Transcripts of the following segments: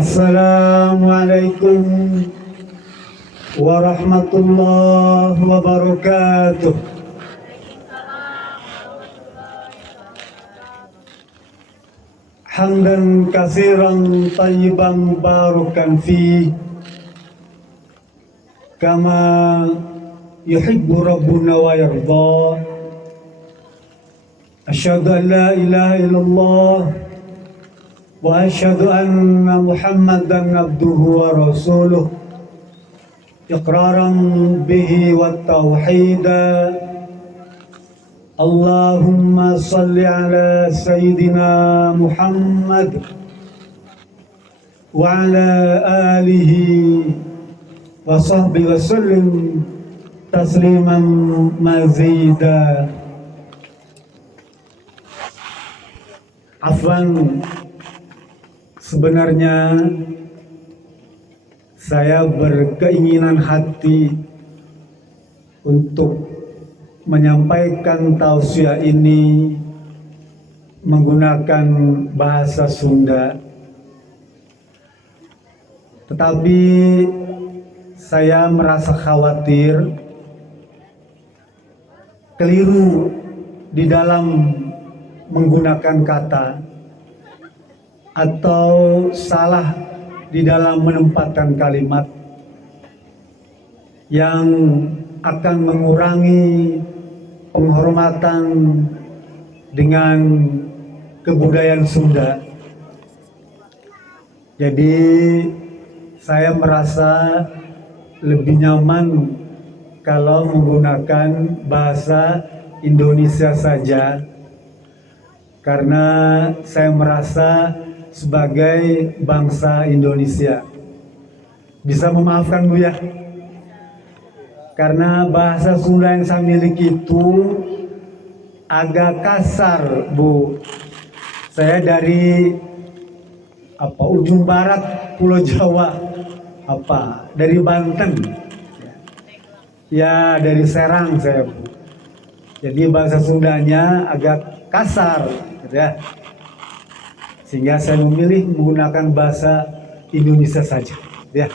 Assalamualaikum warahmatullahi wabarakatuh. Hamdan katsiran tayyiban mubarakan fi kama yuhibbu rabbuna wa yarda. Asyhadu an la ilaha illallah wa asyhadu anna Muhammadan abduhu wa rasuluh iqraran bihi wa tauhida. Allahumma salli ala sayyidina Muhammad wa ala alihi wa sahbihi wa sallim tasliman mazida. Afwan, sebenarnya saya berkeinginan hati untuk menyampaikan tausiah ini menggunakan bahasa Sunda. Tetapi saya merasa khawatir keliru di dalam menggunakan kata atau salah di dalam menempatkan kalimat yang akan mengurangi penghormatan dengan kebudayaan Sunda. Jadi saya merasa lebih nyaman kalau menggunakan bahasa Indonesia saja, karena saya merasa sebagai bangsa Indonesia. Bisa memaafkan Bu ya, karena bahasa Sunda yang saya miliki itu agak kasar Bu. Saya dari ujung barat Pulau Jawa, dari Banten ya, dari Serang saya Bu. Jadi bahasa Sundanya agak kasar gitu ya, sehingga saya memilih menggunakan bahasa Indonesia saja ya.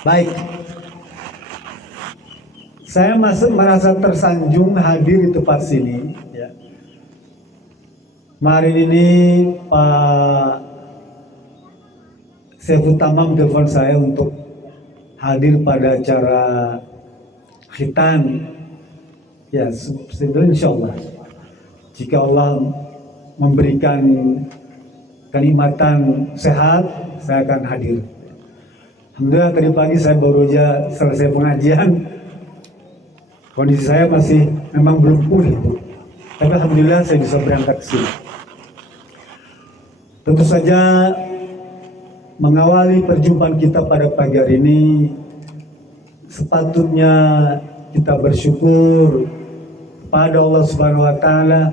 Baik, saya merasa tersanjung hadir di tempat sini ya. Kemarin ini Pak Saiful Tamam telepon saya untuk hadir pada acara khitan ya. Sebenarnya insya Allah, jika Allah memberikan kenikmatan sehat, saya akan hadir. Alhamdulillah tadi pagi saya baru aja selesai pengajian. Kondisi saya masih memang belum pulih, tapi alhamdulillah saya bisa berangkat ke sini. Tentu saja mengawali perjumpaan kita pada pagi hari ini, sepatutnya kita bersyukur pada Allah Subhanahu wa taala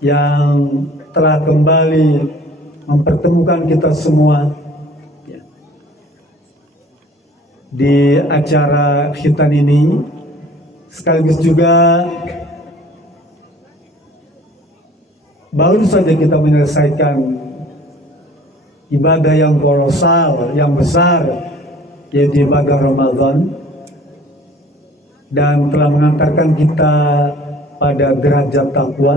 yang telah kembali mempertemukan kita semua di acara khitan ini. Sekaligus juga baru saja kita menyelesaikan ibadah yang kolosal, yang besar, yaitu ibadah Ramadan, dan telah mengantarkan kita pada derajat takwa.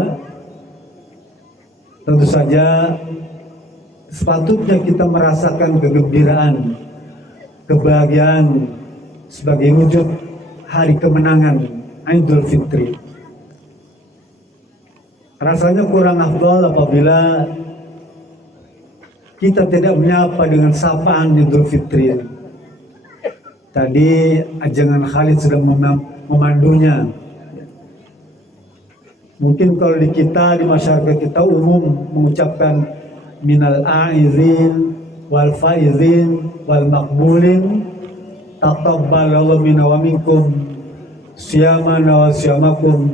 Tentu saja sepatutnya kita merasakan kegembiraan, kebahagiaan sebagai wujud hari kemenangan Idul Fitri. Rasanya kurang afdal apabila kita tidak menyapa dengan sapaan Idul Fitri. Tadi Ajangan Khalid sudah memandunya. Mungkin kalau di kita, di masyarakat kita umum mengucapkan minal aizin wal faizin wal makbulin, taqabbalallahu minna wa minkum siyamana wa siyamakum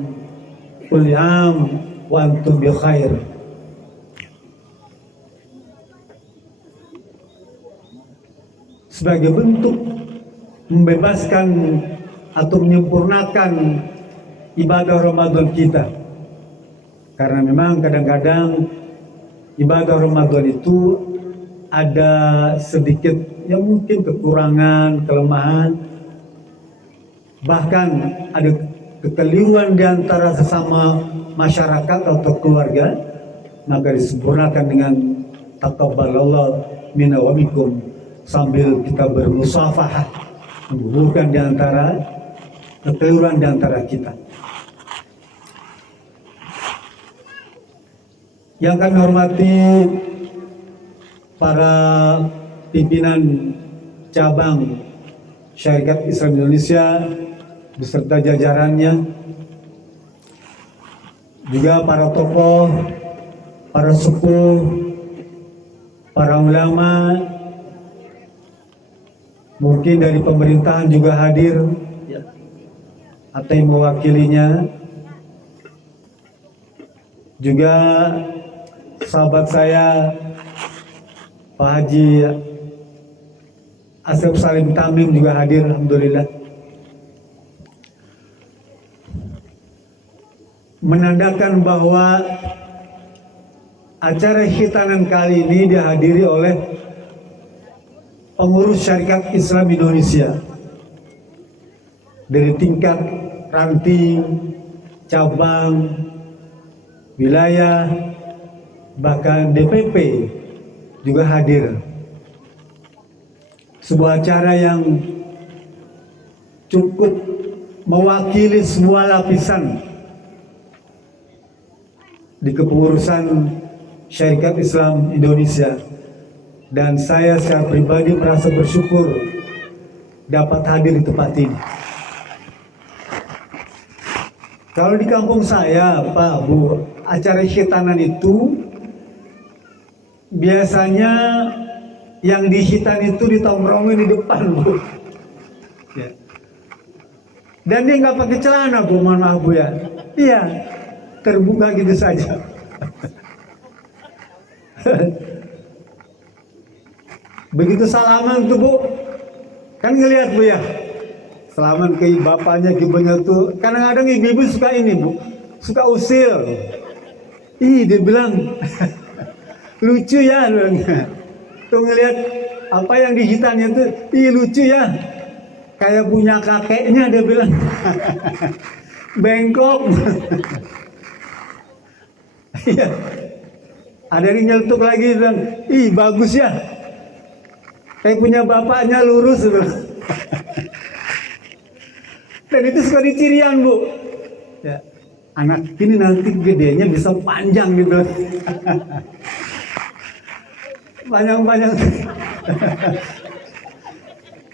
kulli am wa antum bi khair. Sebagai bentuk membebaskan atau menyempurnakan ibadah Ramadan kita. Karena memang kadang-kadang ibadah Ramadan itu ada sedikit ya mungkin kekurangan, kelemahan, bahkan ada kekeliruan di antara sesama masyarakat atau keluarga, maka disempurnakan dengan taqabbalallahu minna wa minkum, sambil kita bermusafahah, menggugurkan di antara kekeliruan di antara kita. Yang kami hormati para pimpinan cabang Syarikat Islam Indonesia beserta jajarannya, juga para tokoh, para sepuh, para ulama, mungkin dari pemerintahan juga hadir atau yang mewakilinya, juga sahabat saya Pak Haji Asraf Salim Tamim juga hadir, alhamdulillah. Menandakan bahwa acara khitanan kali ini dihadiri oleh pengurus Syarikat Islam Indonesia dari tingkat ranting, cabang, wilayah, bahkan DPP juga hadir. Sebuah acara yang cukup mewakili semua lapisan di kepengurusan Syarikat Islam Indonesia, dan saya secara pribadi merasa bersyukur dapat hadir di tempat ini. Kalau di kampung saya, Pak, Bu, acara khitanan itu biasanya yang dihitan itu ditongkrongin di depan, Bu. Ya. Dan dia nggak pakai celana, Bu, mohon maaf, Bu, ya. Iya, terbuka gitu saja. Begitu salaman tuh, Bu, kan ngelihat, Bu, ya, salaman ke bapaknya, ke ibunya tuh. Kadang-kadang ibu-ibu suka ini, Bu, suka usil. Ih, dia bilang lucu ya, tuh ngelihat apa yang dihitannya tuh, ih lucu ya, kayak punya kakeknya, dia bilang. Bengkok. Iya. Ada yang nyeletuk lagi bilang, ih bagus ya, kayak punya bapaknya, lurus. Dan itu suka dicirian, Bu. Ya, anak ini nanti gedenya bisa panjang gitu. Panjang-panjang.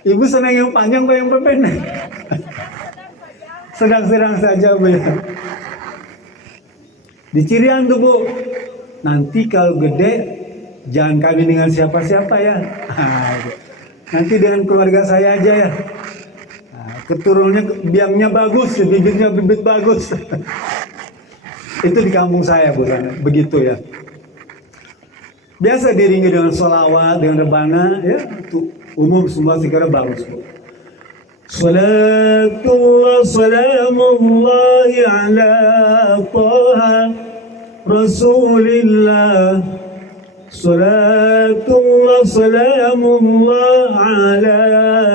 Ibu senang yang panjang apa yang pendek? Sedang-sedang saja, Bu. Dicirian tuh, Bu. Nanti kalau gede jangan kawin dengan siapa-siapa ya. Nanti dengan keluarga saya aja ya. Keturunannya biangnya bagus, bibitnya bibit bagus. Itu di kampung saya, Bu, begitu ya. Biasa diringi dengan sholawat, dengan rebana, ya, itu umum semua sekira bagus, Bu. Salatu wa salamullahi ala Taha Rasulillah. Salatu wa salamullahi ala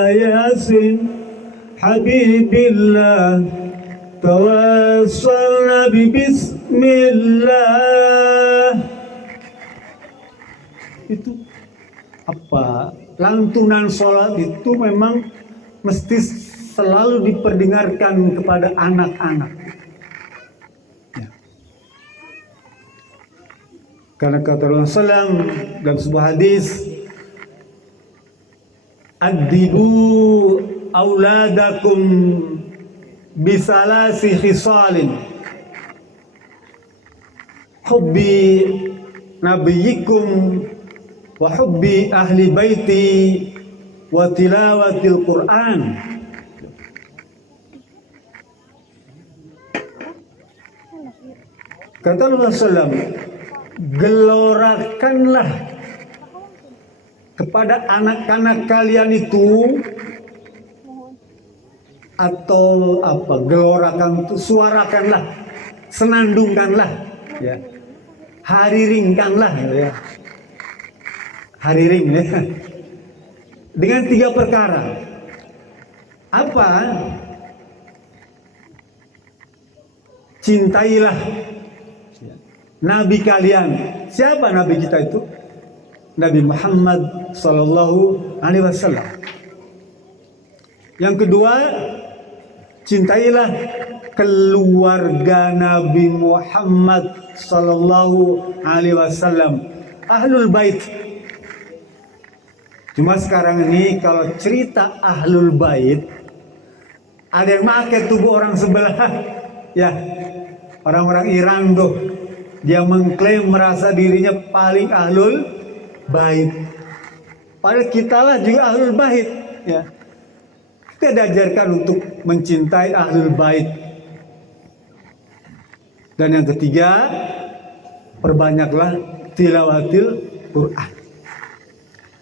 Yasin Habibillah. Tawassalna bi bismillah. Itu apa? Lantunan sholat itu memang mesti selalu diperdengarkan kepada anak-anak. Ya. Karena kata Rasulullah SAW dalam sebuah hadis, "Adibu auladakum bisalasi khisalin, hubbi nabiyikum wa hubbi ahli baiti wa tilawatil Quran." Kata Rasulullah SAW, gelorakanlah kepada anak-anak kalian itu, atau apa, gelorakan itu, suarakanlah, senandungkanlah, ya, hariringkanlah, ya, hariring ya. Dengan 3 perkara. Apa? Cintailah Nabi kalian. Siapa Nabi kita itu? Nabi Muhammad Sallallahu Alaihi Wasallam. Yang kedua, cintailah keluarga Nabi Muhammad Sallallahu Alaihi Wasallam, Ahlul Bait. Cuma sekarang ini kalau cerita Ahlul Bait, ada yang pakai tubuh orang sebelah, ya orang-orang Iran tuh, dia mengklaim merasa dirinya paling Ahlul Bait. Padahal kita lah juga Ahlul Bait, ya. Kita diajarkan untuk mencintai Ahlul Bait. Dan yang ketiga, perbanyaklah tilawatil Quran.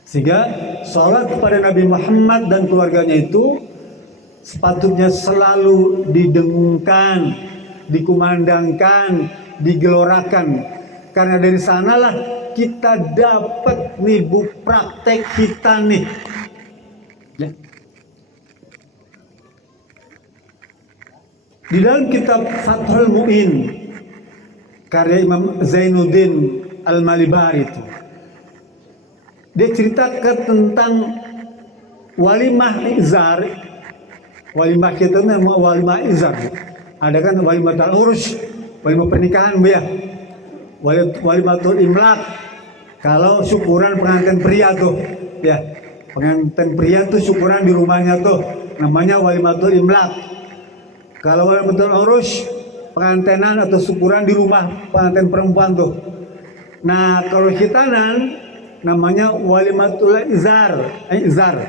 Sehingga sholat kepada Nabi Muhammad dan keluarganya itu sepatutnya selalu didengungkan, dikumandangkan, digelorakan. Karena dari sanalah kita dapat nih bu praktek kita nih. Ya. Di dalam kitab Fathul Mu'in karya Imam Zainuddin Al-Malibari itu, dia ceritakan tentang walimah izar. Walimah kita itu walimah izar. Ada kan walimah al-urus, walimah pernikahan ya. Walimatul imlak. Kalau syukuran pengantin pria tuh, ya. Pengantin pria tuh syukuran di rumahnya tuh, namanya walimatul imlak. Kalau walimatul urus, pengantinan atau syukuran di rumah pengantin perempuan tuh. Nah, kalau khitanan namanya walimatul izar, izar.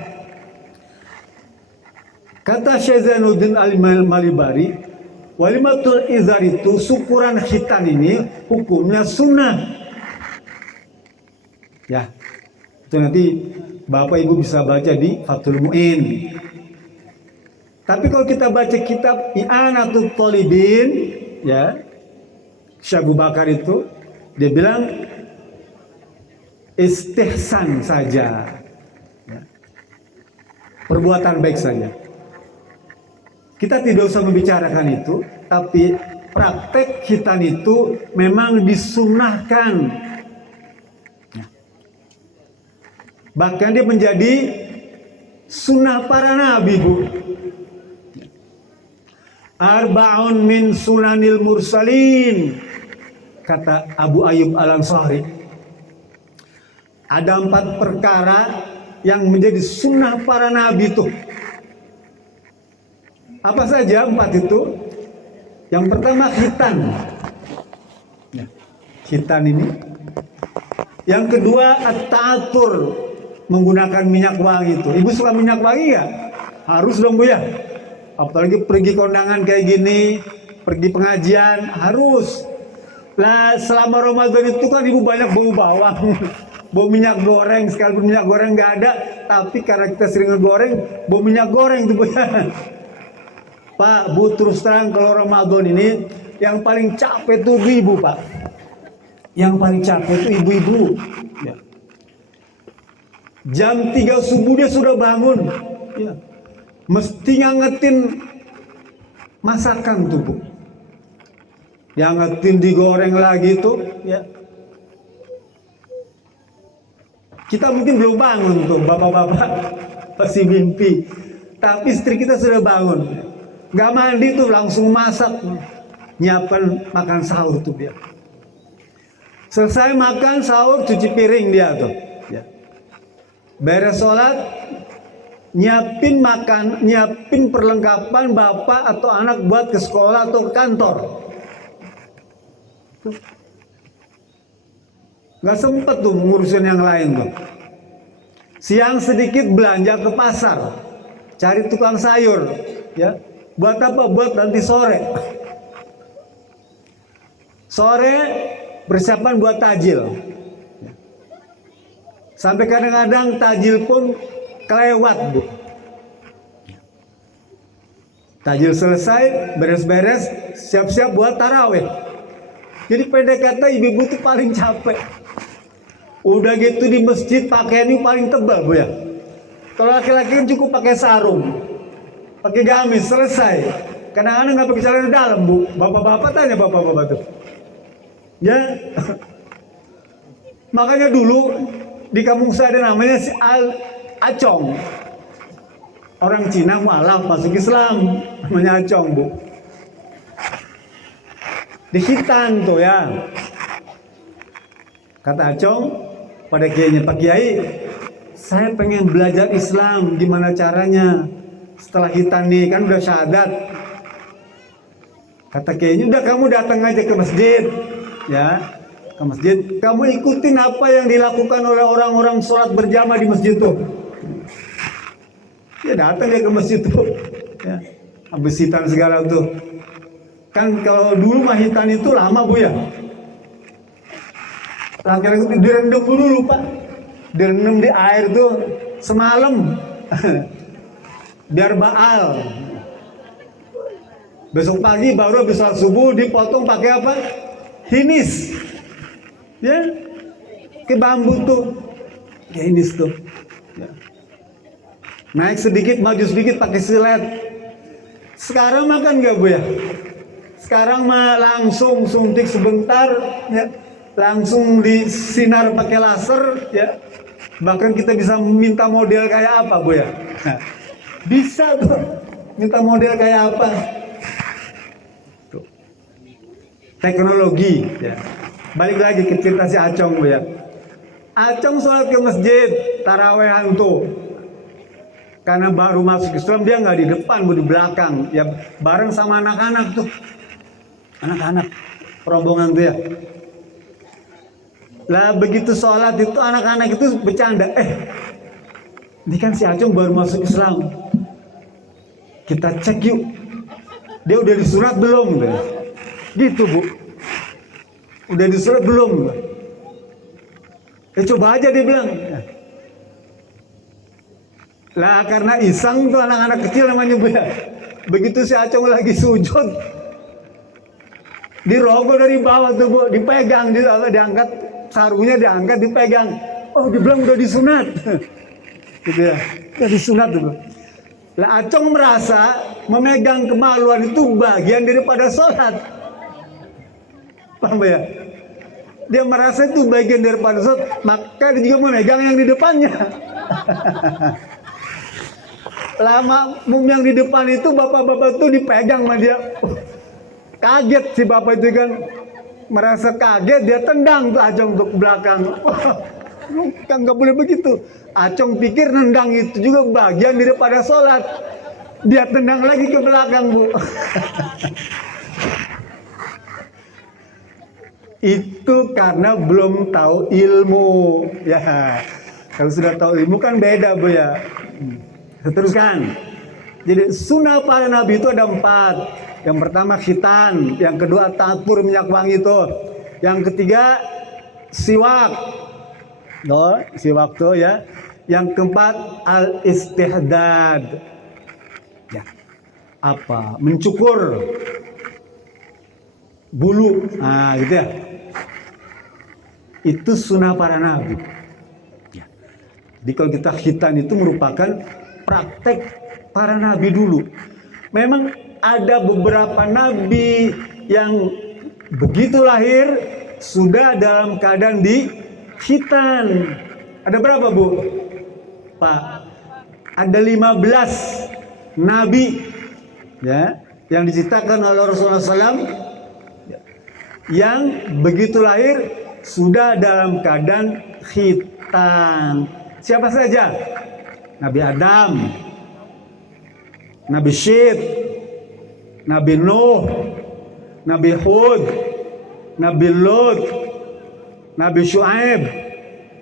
Kata Syekh Zainuddin Al-Malibari, walimatul izar itu syukuran khitan ini hukumnya sunnah. Ya, itu nanti Bapak Ibu bisa baca di Fathul Mu'in. Tapi kalau kita baca kitab I'anatul Thalibin, ya, Syekh Abu Bakar itu dia bilang istihsan saja, ya. Perbuatan baik saja. Kita tidak usah membicarakan itu, tapi praktek khitan itu memang disunnahkan. Ya. Bahkan dia menjadi sunnah para nabi, Bu. Arba'un min sunanil mursalin, kata Abu Ayyub Al-Ansari. Ada 4 perkara yang menjadi sunnah para nabi itu. Apa saja 4 itu? Yang pertama khitan. Ya, khitan ini. Yang kedua at-ta'atur, menggunakan minyak wangi itu. Ibu suka minyak wangi ya? Harus dong Bu ya. Apalagi pergi kondangan kayak gini, pergi pengajian, harus. Lah selama Ramadan itu kan ibu banyak bau bawang, bau minyak goreng, sekalipun minyak goreng nggak ada, tapi karena kita sering ngegoreng, bau minyak goreng tuh Bu ya. Pak, Bu, terus terang kalau Ramadan ini yang paling capek tuh ibu Pak. Yang paling capek itu ibu-ibu. Ya. Jam 3 subuh dia sudah bangun. Ya. Mesti ngangetin masakan tuh Bu. Yang ngetin digoreng lagi tuh ya. Kita mungkin belum bangun tuh, bapak-bapak masih mimpi. Tapi istri kita sudah bangun. Gak mandi tuh langsung masak, nyiapkan makan sahur tuh dia. Selesai makan sahur cuci piring dia tuh. Ya. Beres sholat, nyiapin makan, nyiapin perlengkapan bapak atau anak buat ke sekolah atau ke kantor. Gak sempet tuh ngurusin yang lain tuh. Siang sedikit belanja ke pasar, cari tukang sayur, ya. Buat apa? Buat nanti sore. Sore persiapan buat tajil. Sampai kadang-kadang tajil pun kelewat Bu. Tajil selesai, beres-beres, siap-siap buat tarawih. Jadi pendek kata ibu-ibu itu paling capek. Udah gitu di masjid pakaiannya paling tebal Bu ya. Kalau laki-laki kan cukup pakai sarung, pakai gamis, selesai. Kadang-kadang nggak pakai celana dalam Bu. Bapak-bapak tanya bapak-bapak tuh. Ya, makanya dulu di kampung saya ada namanya si Acong. Orang Cina mualaf masuk Islam, namanya Acong Bu. Di Hitan tuh ya. Kata Acong pada kiainya, Pak Kiai, saya pengen belajar Islam, gimana caranya? Setelah Hitan nih kan udah syahadat. Kata kiainya, udah kamu datang aja ke masjid, ya, ke masjid. Kamu ikutin apa yang dilakukan oleh orang-orang sholat berjamaah di masjid tuh. Ya datang dia ke masjid tuh, ya, habis Hitan segala tuh. Kan kalau dulu mah Hitan itu lama Bu ya. Laki-laki direndam dulu Pak, direndam di air tuh semalam, biar baal. Besok pagi baru habis sholat subuh dipotong pakai apa? Hinis, ya, ke bambu tuh, ya hinis tuh. Ya. Naik sedikit, maju sedikit pakai silet. Sekarang makan nggak Bu ya? Sekarang mah langsung suntik sebentar, ya. Langsung disinar pakai laser, ya. Bahkan kita bisa minta model kayak apa Bu ya? Nah, bisa tuh minta model kayak apa? Tuh. Teknologi, ya. Balik lagi ke cerita si Acong Bu ya. Acong sholat ke masjid tarawehan tuh. Karena baru masuk Islam dia nggak di depan Bu, di belakang, ya bareng sama anak-anak tuh. Anak-anak rombongan tuh ya. Lah begitu sholat itu anak-anak itu bercanda, ini kan si Acong baru masuk Islam, kita cek yuk, dia udah disunat belum? Gitu Bu, udah disunat belum? Coba aja dia bilang. Lah karena iseng tuh anak-anak kecil namanya Bu ya. Begitu si Acong lagi sujud, dirogol dari bawah tuh Bu, dipegang, diangkat. Sarungnya diangkat, dipegang. Oh, dibilang udah disunat. Gitu ya. Udah disunat tuh. Lah Acong merasa memegang kemaluan itu bagian daripada sholat. Paham ya? Dia merasa itu bagian daripada sholat, maka dia juga memegang yang di depannya. Lama yang di depan itu bapak-bapak tuh dipegang sama dia. Kaget si bapak itu kan. Merasa kaget, dia tendang tuh Acong untuk belakang. Kan nggak boleh begitu. Acong pikir nendang itu juga bagian daripada sholat. Dia tendang lagi ke belakang Bu. Itu karena belum tahu ilmu. Ya, kalau sudah tahu ilmu kan beda Bu ya. Teruskan. Jadi sunnah para nabi itu ada 4. Yang pertama khitan, yang kedua tatpur minyak wangi itu, yang ketiga siwak, siwak tuh ya, yang keempat al istihdad, ya, apa? Mencukur bulu, nah gitu ya. Itu sunnah para nabi. Ya. Jadi kalau kita khitan itu merupakan praktek para nabi dulu. Memang ada beberapa nabi yang begitu lahir sudah dalam keadaan di khitan. Ada berapa Bu? Pak, ada 15 nabi ya yang diceritakan oleh Rasulullah SAW yang begitu lahir sudah dalam keadaan khitan. Siapa saja? Nabi Adam, Nabi Syed, Nabi Nuh, Nabi Hud, Nabi Lut, Nabi Shu'aib,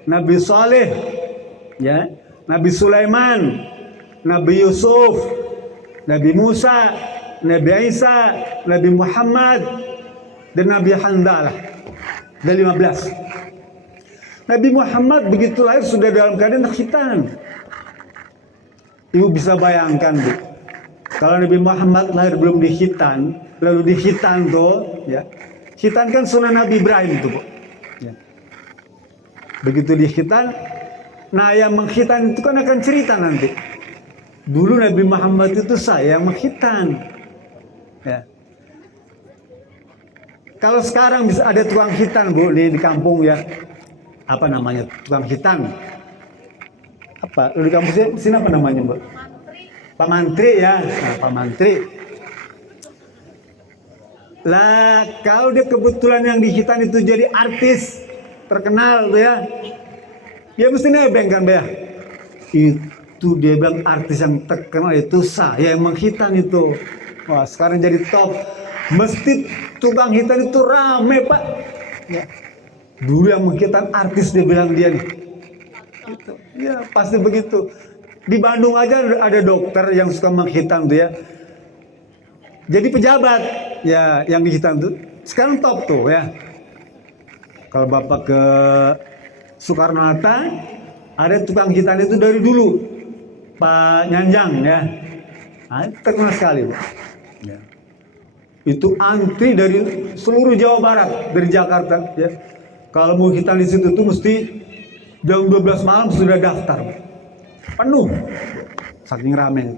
Nabi Saleh, ya, Nabi Sulaiman, Nabi Yusuf, Nabi Musa, Nabi Isa, Nabi Muhammad, dan Nabi Handalah. Ada 15. Nabi Muhammad begitu lahir sudah dalam keadaan khitan. Ibu bisa bayangkan Bu, kalau Nabi Muhammad lahir belum di khitan, lalu di khitan tuh, ya, khitan kan sunnah Nabi Ibrahim itu Bu. Ya. Begitu dikhitan, nah yang mengkhitan itu kan akan cerita nanti. Dulu Nabi Muhammad itu saya yang mengkhitan. Ya. Kalau sekarang bisa ada tukang khitan Bu di kampung ya. Apa namanya? Tukang khitan. Apa? Di kampung sini apa namanya, Bu? Pak Mantri ya. Nah, Pak Mantri. Lah, kalau dia kebetulan yang dikhitan itu jadi artis terkenal tuh ya. Ya mesti nebeng kan, ya. Itu dia bilang artis yang terkenal itu saya yang menghitan itu. Wah, sekarang jadi top. Mesti tukang hitan itu rame Pak. Ya. Dulu yang menghitan artis dia bilang dia nih. Gitu. Ya pasti begitu. Di Bandung aja ada dokter yang suka menghitan tuh ya. Jadi pejabat ya yang dihitan tuh. Sekarang top tuh ya. Kalau Bapak ke Soekarno-Hatta ada tukang hitan itu dari dulu. Pak Nyanjang ya. Nah, terkenal sekali Pak. Ya. Itu antri dari seluruh Jawa Barat, dari Jakarta ya. Kalau mau hitan di situ tuh mesti jam 12 malam sudah daftar. Penuh. Saking ramai.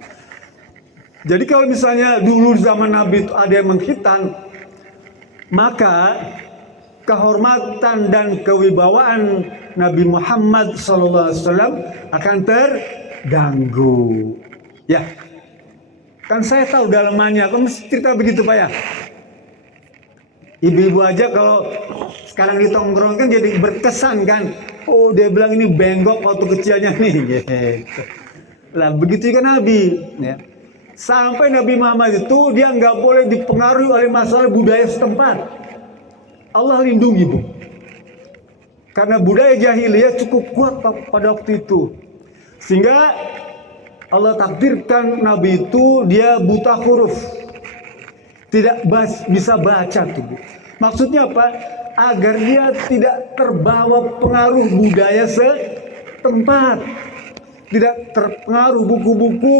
Jadi kalau misalnya dulu zaman Nabi itu ada yang menghitan, maka kehormatan dan kewibawaan Nabi Muhammad SAW akan terganggu. Ya. Kan saya tahu dalamannya, kan mesti cerita begitu Pak ya. Ibu-ibu aja kalau sekarang di tongkrong kan jadi berkesan kan. Oh dia bilang ini bengkok waktu kecilnya nih. Gitu. Lah begitu juga Nabi. Ya. Sampai Nabi Muhammad itu dia nggak boleh dipengaruhi oleh masalah budaya setempat. Allah lindungi Bu. Karena budaya jahiliyah cukup kuat pada waktu itu. Sehingga Allah takdirkan Nabi itu dia buta huruf. Tidak bisa baca tuh. Maksudnya apa? Agar dia tidak terbawa pengaruh budaya setempat. Tidak terpengaruh buku-buku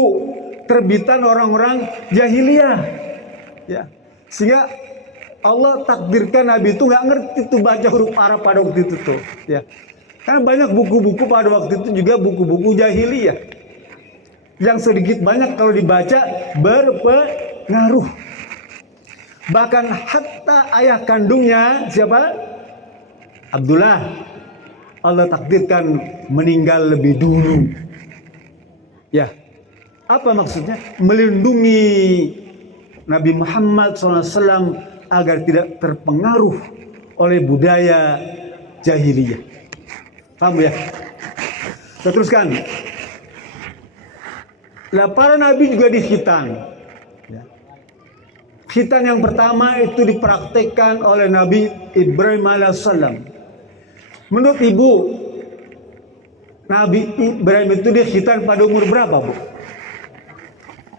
terbitan orang-orang jahiliyah. Ya. Sehingga Allah takdirkan Nabi itu nggak ngerti tuh baca huruf Arab pada waktu itu tuh. Ya. Karena banyak buku-buku pada waktu itu juga buku-buku jahiliyah. Yang sedikit banyak kalau dibaca berpengaruh. Bahkan hatta ayah kandungnya siapa? Abdullah. Allah takdirkan meninggal lebih dulu. Ya, apa maksudnya? Melindungi Nabi Muhammad SAW agar tidak terpengaruh oleh budaya jahiliyah. Paham ya? Saya teruskan. Lah para nabi juga dikhitan. Ya. Khitan yang pertama itu dipraktekkan oleh Nabi Ibrahim alaihissalam. Menurut ibu, Nabi Ibrahim itu dikhitan pada umur berapa Bu?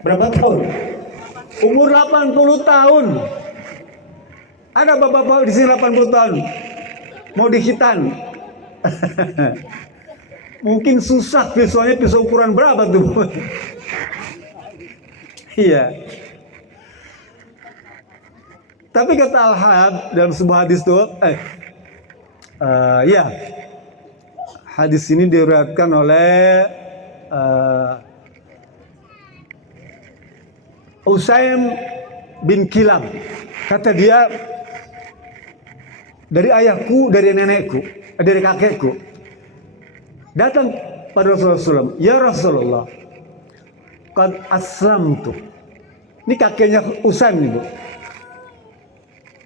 Berapa tahun? Umur 80 tahun. Ada bapak-bapak di sini 80 tahun mau dikhitan. Mungkin susah pisaunya pisau ukuran berapa tuh Bu? Iya. Tapi kata Al-Hab dalam sebuah hadis tuh, ya, hadis ini diriwayatkan oleh Usaim bin Kilab. Kata dia, dari ayahku, dari nenekku, dari kakekku, datang pada Rasulullah SAW, ya Rasulullah, qad aslamtu. Ini kakeknya Usaim nih Bu.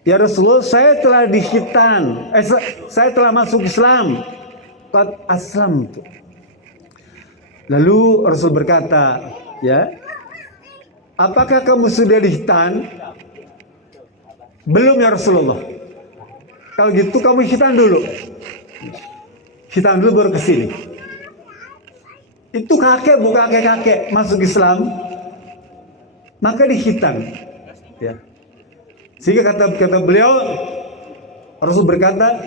Ya Rasulullah, saya telah dikhitan, saya telah masuk Islam. Qad aslamtu. Lalu Rasul berkata, ya, apakah kamu sudah dikhitan? Belum ya Rasulullah. Kalau gitu kamu khitan dulu. Khitan dulu baru ke sini. Itu kakek bukan kakek-kakek masuk Islam, maka dikhitan. Ya. Sehingga kata beliau, Rasul berkata,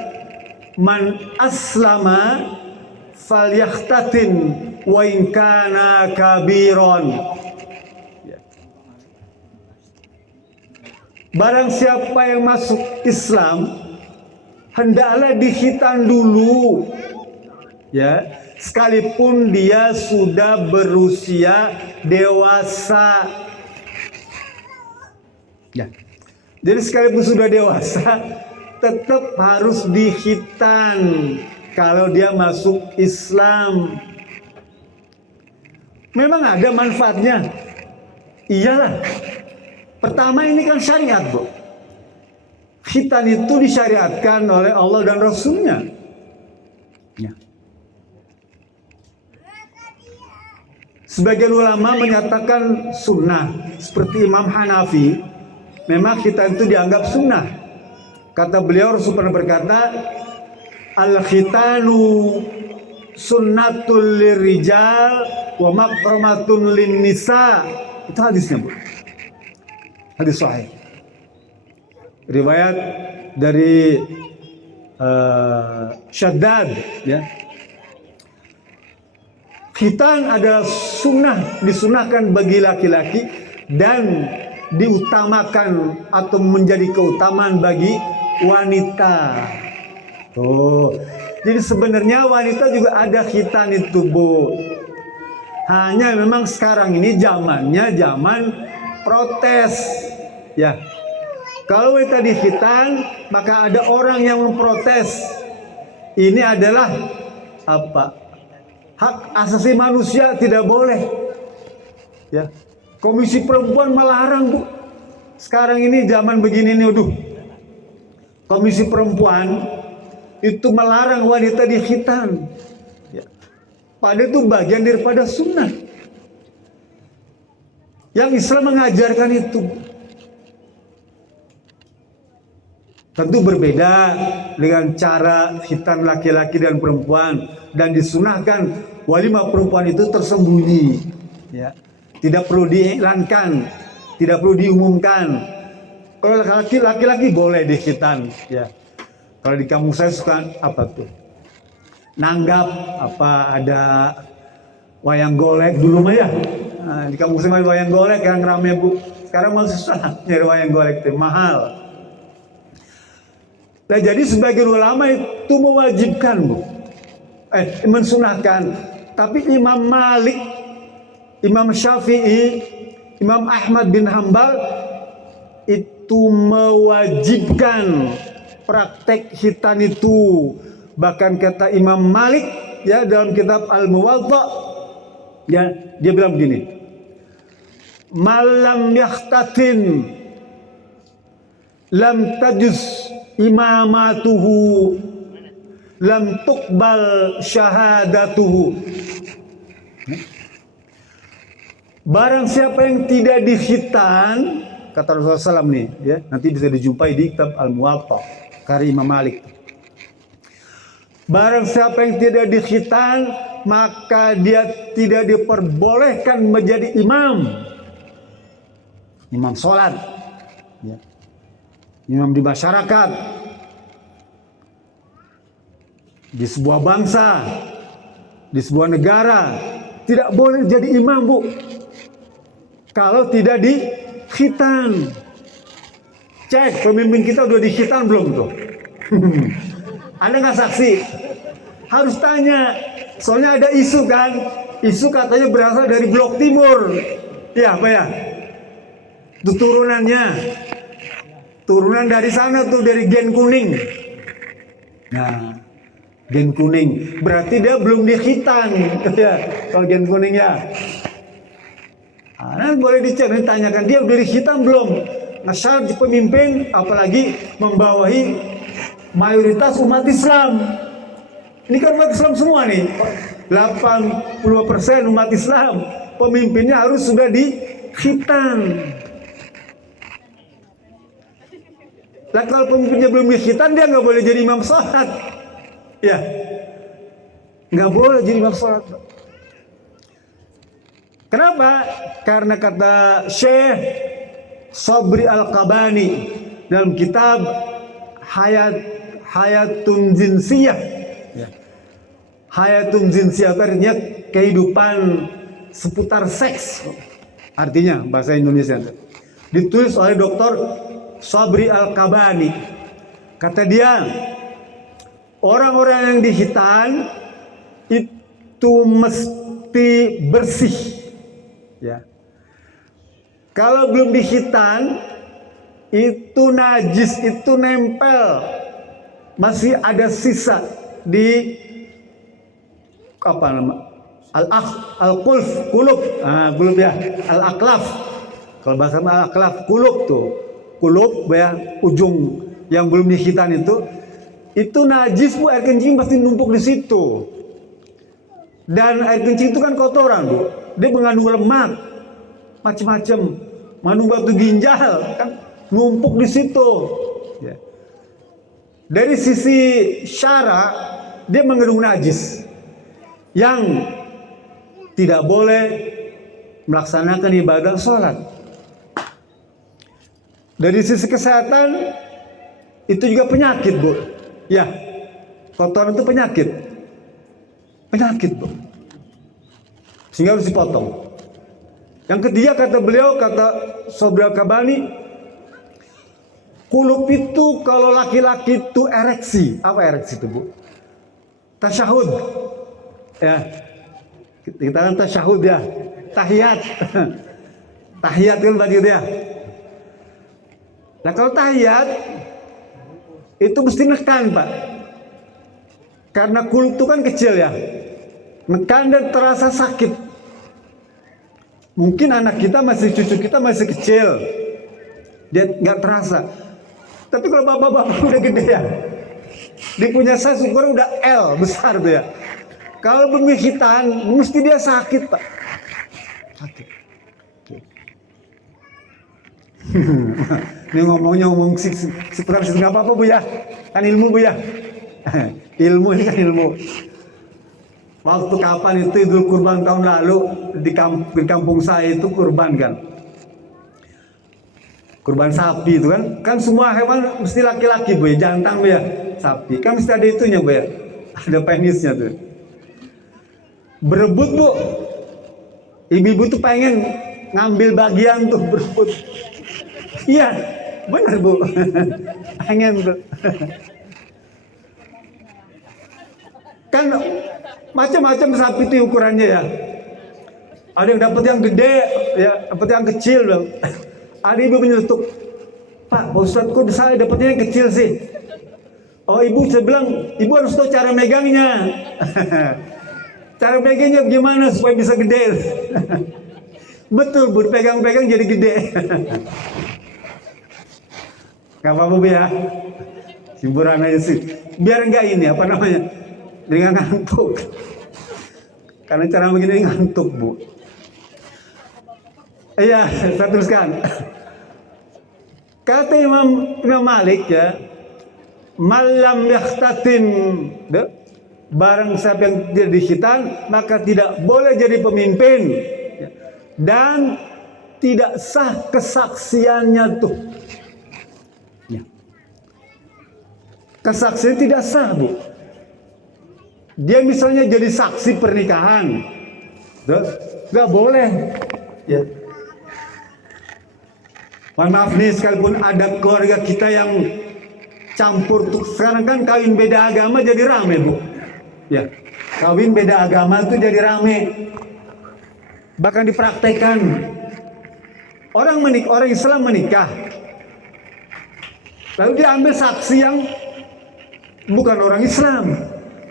man aslama falyahtatin wa in kana kabiron. Ya. Barang siapa yang masuk Islam, hendaklah dikhitan dulu ya, sekalipun dia sudah berusia dewasa. Ya. Jadi sekalipun sudah dewasa, tetap harus dikhitan kalau dia masuk Islam. Memang ada manfaatnya. Iyalah. Pertama ini kan syariat, Bu. Khitan itu disyariatkan oleh Allah dan Rasulnya. Ya. Sebagian ulama menyatakan sunnah. Seperti Imam Hanafi, memang khitan itu dianggap sunnah. Kata beliau, Rasul pernah berkata, al-khitanu sunnatul lirijal wa makramatun lin nisa. Itu hadisnya, Bu. Hadis sahih. Riwayat dari Syaddad, ya. Khitan adalah sunnah, disunahkan bagi laki-laki dan diutamakan atau menjadi keutamaan bagi wanita. Tuh. Jadi sebenarnya wanita juga ada khitan itu, Bu. Hanya memang sekarang ini zamannya zaman protes. Ya. Kalau wanita dikhitan, maka ada orang yang memprotes. Ini adalah apa? Hak asasi manusia, tidak boleh. Ya. Komisi Perempuan melarang, Bu. Sekarang ini zaman begini nih, aduh. Komisi Perempuan itu melarang wanita dikhitan. Ya. Padahal itu bagian daripada sunnah. Yang Islam mengajarkan itu. Tentu berbeda dengan cara khitan laki-laki dan perempuan, dan disunahkan walimah perempuan itu tersembunyi, ya, tidak perlu diiklankan, tidak perlu diumumkan. Kalau laki-laki boleh dikhitan, ya. Kalau di kampung saya suka apa tuh? Nanggap apa, ada wayang golek dulu mah ya. Nah, di kampung saya wayang golek yang rame, Bu. Sekarang masih susah nyari wayang golek itu, mahal. Nah, jadi sebagian ulama itu mewajibkan, Bu. Mensunahkan. Tapi Imam Malik, Imam Syafi'i, Imam Ahmad bin Hambal itu mewajibkan praktek khitan itu. Bahkan kata Imam Malik, ya, dalam kitab Al-Muwatta, ya, dia bilang begini, malam yakhtatin lam tajuz imamatuhu lam tuqbal syahadatuhu. Barang siapa yang tidak dikhitan, kata Rasulullah SAW nih, ya, nanti bisa dijumpai di kitab Al-Muwatta karya Imam Malik. Barang siapa yang tidak dikhitan, maka dia tidak diperbolehkan menjadi imam sholat, ya, imam di masyarakat, di sebuah bangsa, di sebuah negara. Tidak boleh jadi imam, Bu, kalau tidak dikhitan. Cek pemimpin kita udah dikhitan belum tuh? Ada nggak saksi? Harus tanya. Soalnya ada isu kan, isu katanya berasal dari Blok Timur. Ya, apa ya? Itu turunannya. Turunan dari sana tuh, dari gen kuning. Nah, gen kuning. Berarti dia belum dikhitan. Ya, kalau gen kuning ya. Nah, boleh dicek, ditanyakan dia udah dikhitan belum? Nah, syarat pemimpin, apalagi membawahi mayoritas umat Islam. Ini kan umat Islam semua nih. 80% umat Islam. Pemimpinnya harus sudah dikhitan. Lah kalau pemimpinnya belum dikhitan, dia nggak boleh jadi imam sholat. Ya, nggak boleh jadi imam sholat. Kenapa? Karena kata Syekh Sabri Al-Qabani dalam kitab Hayatun Jinsiyah, ya. Hayatun Jinsiyah artinya kehidupan seputar seks, artinya bahasa Indonesia. Ditulis oleh Dr. Sabri itu mesti bersih. Ya. Kalau belum dihitan, itu najis, itu nempel, masih ada sisa di apa nama al-qulf, kulub, kulub ya, al-aklaf. Kalau bahasa al-aklaf, kulub tuh, kulub ya, ujung yang belum dihitan itu najis bu, air kencing pasti numpuk di situ. Dan air kencing itu kan kotoran bu, dia mengandung lemak, macam-macam, mengandung batu ginjal, kan numpuk di situ. Ya. Dari sisi syara, dia mengandung najis yang tidak boleh melaksanakan ibadah sholat. Dari sisi kesehatan, itu juga penyakit bu. Ya, kotoran itu penyakit, bu. Sehingga harus dipotong. Yang ketiga kata beliau, kata Sobri Al-Kabani, kulub itu kalau laki-laki itu ereksi. Apa ereksi itu bu? Tasyahud. Ya, kita kan tasyahud ya, tahiyat. Tahiyat kan begitu ya. Nah kalau tahiyat itu mesti nekan pak, karena kulub itu kan kecil ya, nekan dan terasa sakit. Mungkin anak kita masih, cucu kita masih kecil, dia nggak terasa. Tapi kalau bapak-bapak udah gede ya, dia punya size ukuran udah L besar tuh ya. Kalau pemikitan mesti dia sakit pak, sakit. Ini ngomong seputar nggak apa-apa bu ya, kan ilmu bu ya. Ilmu ini kan ilmu. Waktu kapan itu Idul Kurban tahun lalu di kampung saya itu kurban kan, kurban sapi itu kan semua hewan mesti laki-laki bu ya, jantan bu ya, sapi kan mesti ada itunya bu ya, ada penisnya tuh. Berebut bu, ibu-ibu tuh pengen ngambil bagian tuh, berebut. Iya benar bu, pengen tuh. Kan macam-macam sapi itu ukurannya ya. Ada yang dapat yang gede, ya, dapat yang kecil dong. Ada ibu menyeletuk, Pak Ustadz kok saya dapatnya yang kecil sih? Oh ibu, saya bilang ibu harus tahu cara megangnya. Cara megangnya gimana supaya bisa gede? Betul bu, pegang-pegang jadi gede. Gak apa-apa bu ya, hiburan aja sih. Biar enggak ini apa namanya, dengan ngantuk. Karena cara begini ngantuk bu. Iya, saya teruskan. Kata Imam Malik ya, malam yakhtatim, barang siapa yang tidak dikhitan maka tidak boleh jadi pemimpin dan tidak sah kesaksiannya tuh. Ya. Kesaksian tidak sah bu. Dia misalnya jadi saksi pernikahan, nggak boleh. Ya. Mohon maaf nih, sekalipun ada keluarga kita yang campur tuh, sekarang kan kawin beda agama jadi rame bu. Ya, kawin beda agama itu jadi rame. Bahkan dipraktekkan. Orang Islam menikah, lalu dia ambil saksi yang bukan orang Islam.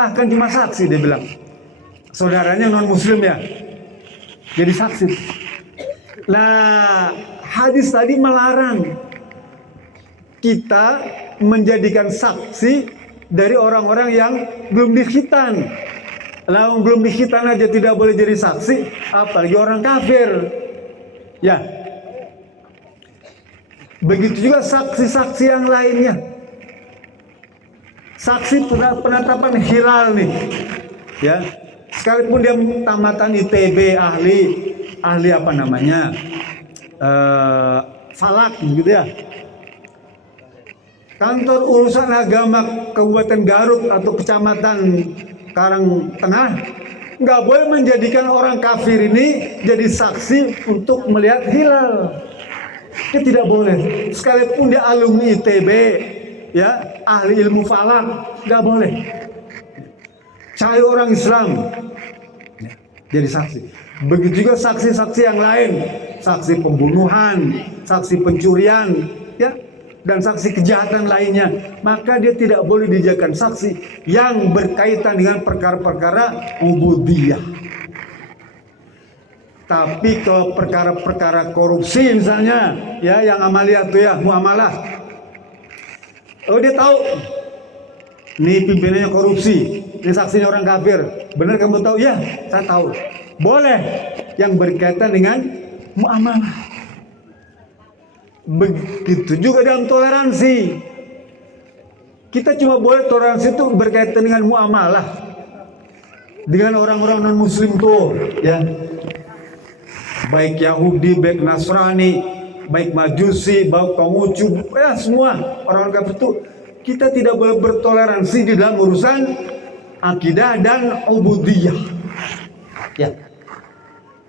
Kan cuma saksi, dia bilang. Saudaranya non muslim ya, jadi saksi. Nah, hadis tadi melarang kita menjadikan saksi dari orang-orang yang belum dikhitan. Lalu belum dikhitan aja tidak boleh jadi saksi, apalagi orang kafir. Ya. Begitu juga saksi-saksi yang lainnya. Saksi penetapan hilal nih, ya, sekalipun dia tamatan ITB, ahli apa namanya, falak gitu ya. Kantor urusan agama Kabupaten Garut atau Kecamatan Karang Tengah nggak boleh menjadikan orang kafir ini jadi saksi untuk melihat hilal. Dia tidak boleh, sekalipun dia alumni ITB, ya, ahli ilmu falak, nggak boleh. cari orang Islam jadi saksi. Begitu juga saksi-saksi yang lain, saksi pembunuhan, saksi pencurian, ya, dan saksi kejahatan lainnya, maka dia tidak boleh dijadikan saksi yang berkaitan dengan perkara-perkara ubudiyah. Tapi kalau perkara-perkara korupsi misalnya, ya, yang amaliyah tuh ya, muamalah, oh dia tahu, ini pimpinannya korupsi, ini saksinya orang kafir, benar kamu tahu? Ya, saya tahu. Boleh yang berkaitan dengan muamalah. Begitu juga dalam toleransi. Kita cuma boleh toleransi itu berkaitan dengan muamalah dengan orang-orang non muslim tuh, ya. Baik Yahudi, baik Nasrani, baik Majusi, baik Konghucu, ya semua orang-orang kafir itu kita tidak boleh bertoleransi di dalam urusan akidah dan ubudiyah. Ya.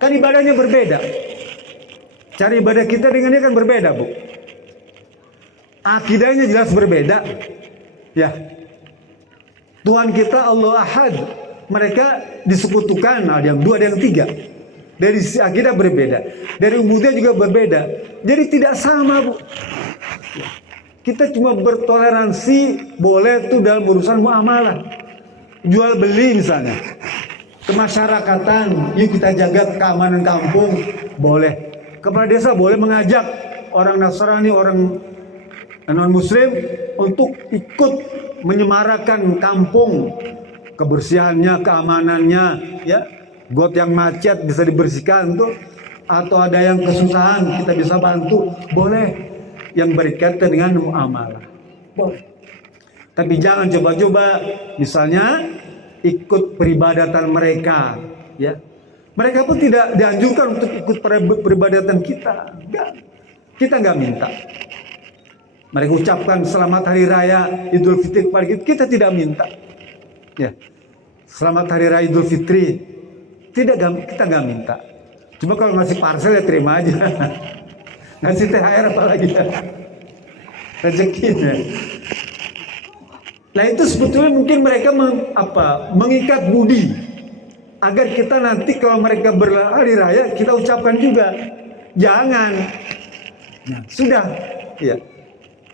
Kan ibadahnya berbeda. Cara ibadah kita dengan dia kan berbeda, Bu. Akidahnya jelas berbeda. Ya. Tuhan kita Allah Ahad. Mereka disekutukan, ada yang dua, ada yang tiga. Dari sisi akidah berbeda. Dari ubudiyah juga berbeda. Jadi tidak sama, Bu. Kita cuma bertoleransi boleh tuh dalam urusan muamalah. Jual beli misalnya. Kemasyarakatan, yuk kita jaga keamanan kampung, boleh. Kepala desa boleh mengajak orang Nasrani, orang non-muslim untuk ikut menyemarakan kampung, kebersihannya, keamanannya, ya. Got yang macet bisa dibersihkan tuh, atau ada yang kesusahan kita bisa bantu, boleh. Yang berkaitan dengan muamalah, boleh. Tapi jangan coba-coba misalnya ikut peribadatan mereka, ya. Mereka pun tidak dianjurkan untuk ikut peribadatan kita. Enggak. Kita nggak minta. Mereka ucapkan selamat hari raya Idul Fitri kepada kita tidak minta. Ya. Selamat hari raya Idul Fitri. Kita nggak minta. Cuma kalau ngasih parcel ya terima aja. Ngasih THR apalagi ya. Rezekinya. Nah itu sebetulnya mungkin mereka mengikat budi agar kita nanti kalau mereka berhari raya kita ucapkan juga. Jangan. Nah, sudah. Ya.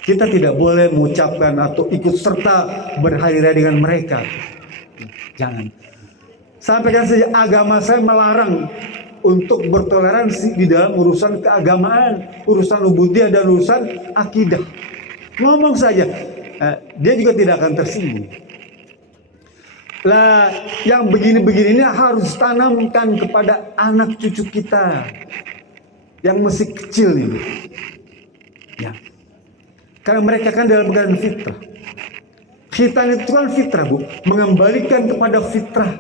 Kita tidak boleh mengucapkan atau ikut serta berhari raya dengan mereka. Jangan. Sampaikan saja agama saya melarang untuk bertoleransi di dalam urusan keagamaan, urusan ubudiyah dan urusan akidah. Ngomong saja. Dia juga tidak akan tersinggung. Lah, yang begini-begini ini harus tanamkan kepada anak cucu kita yang masih kecil ini. Ya. Karena mereka kan dalam keadaan fitrah. Kita itu kan fitrah, Bu, mengembalikan kepada fitrah.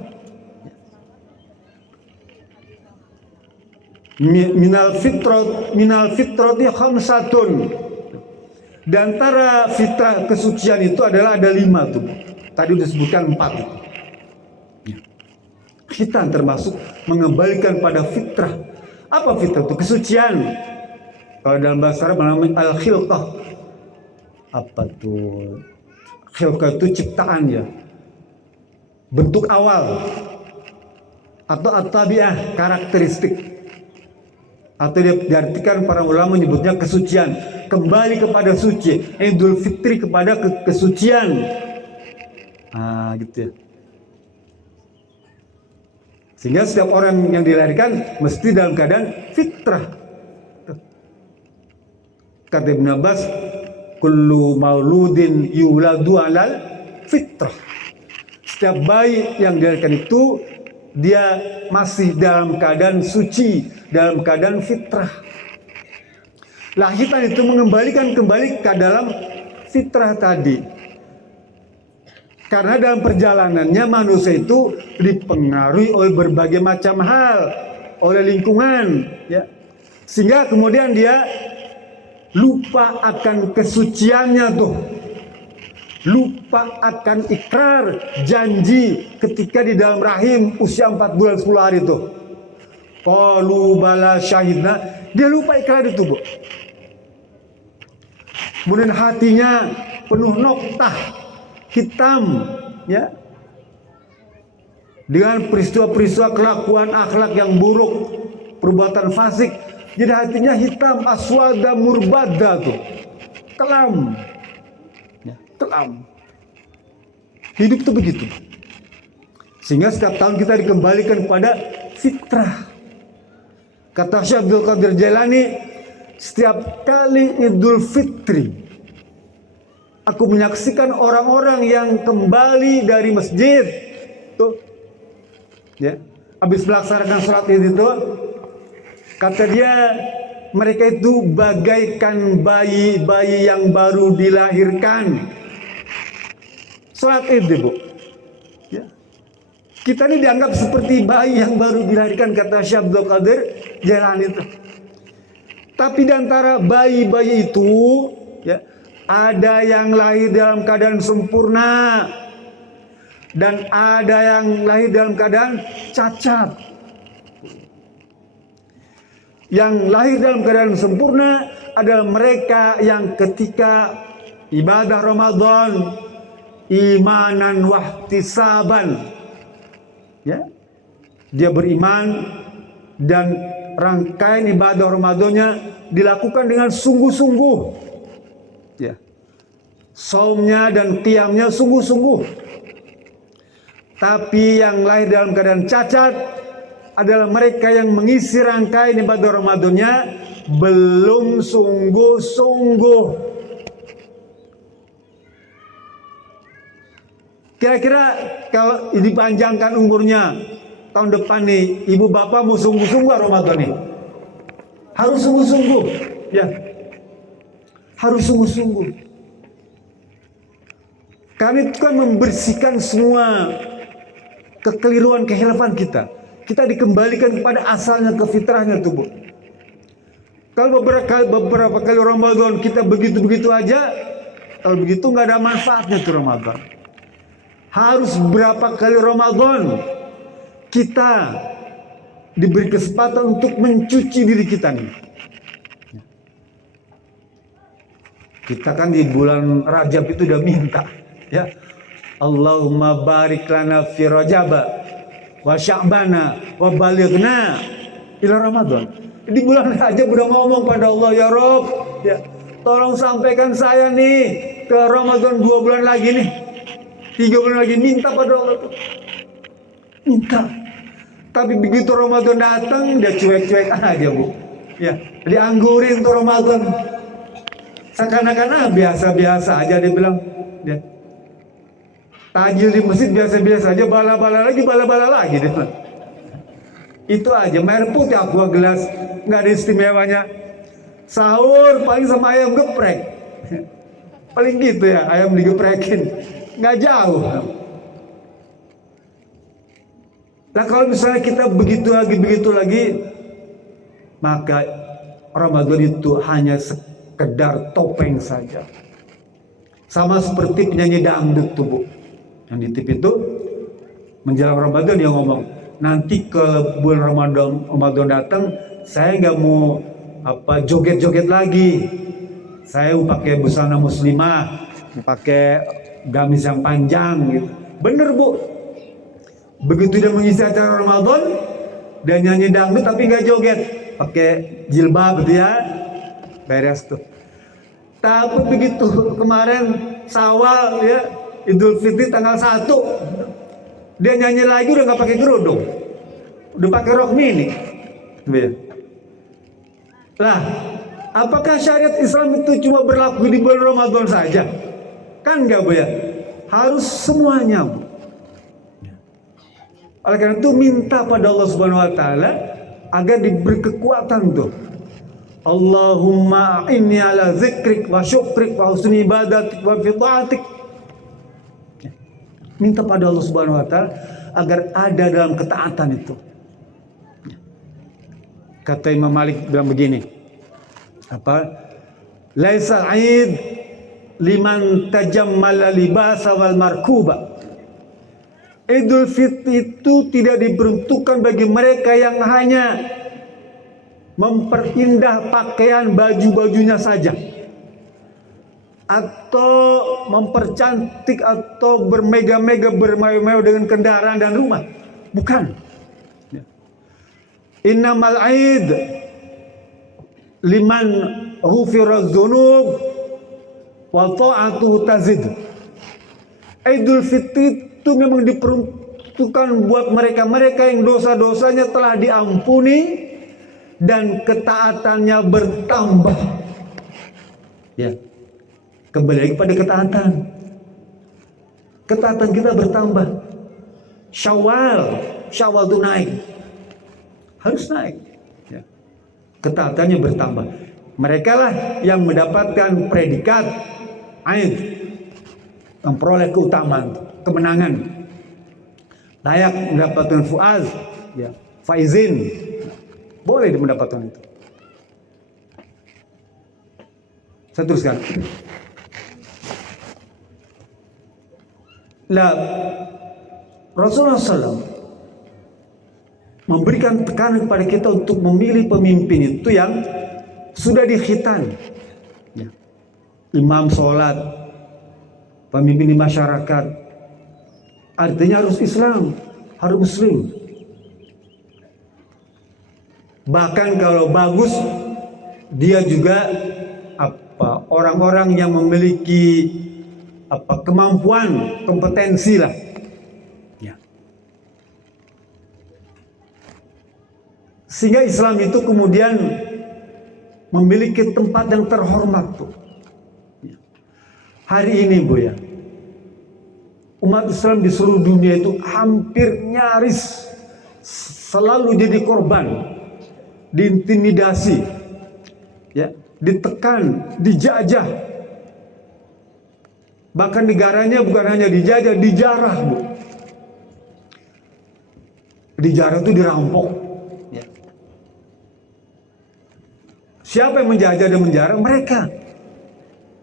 Minal fitrati khamsatun. Di antara fitrah kesucian itu adalah ada 5 tuh. Tadi udah sebutkan 4 itu. Kita termasuk mengembalikan pada fitrah. Apa fitrah itu? Kesucian. Kalau dalam bahasa Arab namanya al-khilqah. Apa tuh? Khilqah itu ciptaan ya. Bentuk awal. Atau at-tabi'ah, karakteristik. Atau diartikan para ulama menyebutnya kesucian, kembali kepada suci. Idul Fitri kepada kesucian. Gitu ya. Sehingga setiap orang yang dilahirkan mesti dalam keadaan fitrah. Kata Ibn Abbas, kullu mauludin yuladu alal fitrah. Setiap bayi yang dilahirkan itu dia masih dalam keadaan suci, dalam keadaan fitrah. Lahiran itu mengembalikan kembali ke dalam fitrah tadi. Karena dalam perjalanannya manusia itu dipengaruhi oleh berbagai macam hal, oleh lingkungan, ya. Sehingga kemudian dia lupa akan kesuciannya tuh. Lupa akan ikrar janji ketika di dalam rahim usia 4 bulan 10 hari itu. Qalu bala syahidna, dia lupa ikrar itu, Bu. Kemudian hatinya penuh noktah hitam, ya. dengan peristiwa-peristiwa kelakuan akhlak yang buruk, perbuatan fasik. Jadi hatinya hitam, aswada murbada tuh, kelam, ya, kelam. Hidup tuh begitu. Sehingga setiap tahun kita dikembalikan kepada fitrah. Kata Syekh Abdul Qadir Jailani, setiap kali Idul Fitri, aku menyaksikan orang-orang yang kembali dari masjid, tuh, ya, habis melaksanakan sholat Id itu, kata dia, mereka itu bagaikan bayi-bayi yang baru dilahirkan. Sholat Id, Bu. Ya. Kita ini dianggap seperti bayi yang baru dilahirkan, kata Syekh Abdul Qadir Jailani itu. Tapi di antara bayi-bayi itu, ya, ada yang lahir dalam keadaan sempurna dan ada yang lahir dalam keadaan cacat. Yang lahir dalam keadaan sempurna adalah mereka yang ketika ibadah Ramadan imanan wahtisaban, ya, dia beriman dan rangkaian ibadah Ramadannya dilakukan dengan sungguh-sungguh, ya, saumnya dan qiyamnya sungguh-sungguh. Tapi yang lahir dalam keadaan cacat adalah mereka yang mengisi rangkaian ibadah Ramadannya belum sungguh-sungguh. Kira-kira kalau dipanjangkan umurnya tahun depan nih, ibu bapak mau sungguh-sungguh Ramadan nih? Harus sungguh-sungguh, ya. Harus sungguh-sungguh. Karena itu kan membersihkan semua kekeliruan, kehilafan kita. Kita dikembalikan kepada asalnya, ke fitrahnya tubuh. Kalau beberapa kali Ramadan kita begitu-begitu aja, kalau begitu nggak ada manfaatnya tuh Ramadan. Harus berapa kali Ramadan kita diberi kesempatan untuk mencuci diri kita nih. Kita kan di bulan Rajab itu udah minta, ya, Allahumma barik lana fi Rajab wa Sya'bana wa balighna ila Ramadan. Di bulan Rajab udah ngomong pada Allah, ya Rob, ya, tolong sampaikan saya nih ke Ramadan 2 bulan lagi nih. 3 bulan lagi, minta pada Allah tuh. Minta. Tapi begitu Ramadan datang, dia cuek-cuek aja, Bu. Ya, dianggurin tuh Ramadan. Seakan-akan biasa-biasa aja, dia bilang. Ya. Tajil di masjid biasa-biasa aja, bala-bala lagi dia bilang. Itu aja, air putih aqua gelas, nggak ada istimewanya. Sahur paling sama ayam geprek. Paling gitu ya, ayam digeprekin. Nggak jauh. Nah kalau misalnya kita begitu lagi, maka Ramadan itu hanya sekedar topeng saja. Sama seperti penyanyi dangdut tuh, Bu. Yang di TV itu menjelang Ramadan dia ngomong, nanti ke bulan Ramadan datang, saya nggak mau joget-joget lagi. Saya mau pakai busana muslimah, pakai gamis yang panjang gitu. Bener, Bu. Begitu dia mengisi acara Ramadan, dia nyanyi dangdut tapi nggak joget, pakai jilbab gitu ya, beres tuh. Tapi begitu kemarin Syawal ya, Idul Fitri tanggal 1, dia nyanyi lagi udah nggak pakai kerudung, udah pakai rok mini. Lah, apakah syariat Islam itu cuma berlaku di bulan Ramadan saja? Kan enggak, Bu ya? Harus semuanya, Bu. Oleh karena itu minta pada Allah Subhanahu wa taala agar diberi kekuatan tuh. Allahumma inni ala zikrik wa syukrik wa husni ibadatik wa fi ta'atik. Minta pada Allah Subhanahu wa taala agar ada dalam ketaatan itu. Kata Imam Malik bilang begini. Laisa 'id liman tajammala libasa wal markuba. Idul Fitri itu tidak diperuntukkan bagi mereka yang hanya memperindah pakaian baju-bajunya saja, atau mempercantik atau bermega-mega bermewah-mewah dengan kendaraan dan rumah. Bukan. Ya. Innamal aid liman ghufira dzunub wa ta'atuhu tazid. Idul Fitri itu memang diperuntukkan buat mereka-mereka yang dosa-dosanya telah diampuni dan ketaatannya bertambah. Ya. Kembali lagi pada ketaatan. Ketaatan kita bertambah. Syawal itu naik. Harus naik. Ya. Ketaatannya bertambah. Mereka lah yang mendapatkan predikat aid, memperoleh keutamaan, kemenangan, layak mendapatkan fuaz, ya, faizin, boleh mendapatkan itu. Saya teruskan. Lah, Rasulullah SAW memberikan tekanan kepada kita untuk memilih pemimpin itu yang sudah dikhitan, ya. Imam sholat, pemimpin di masyarakat, artinya harus Islam, harus Muslim. Bahkan kalau bagus, dia juga orang-orang yang memiliki kemampuan, kompetensi lah. Ya. Sehingga Islam itu kemudian memiliki tempat yang terhormat tuh. Ya. Hari ini Bu ya, umat Islam di seluruh dunia itu hampir nyaris selalu jadi korban, diintimidasi, ya, ditekan, dijajah. Bahkan negaranya bukan hanya dijajah, dijarah, Bu. Dijarah itu dirampok. Ya. Siapa yang menjajah dan menjarah? Mereka.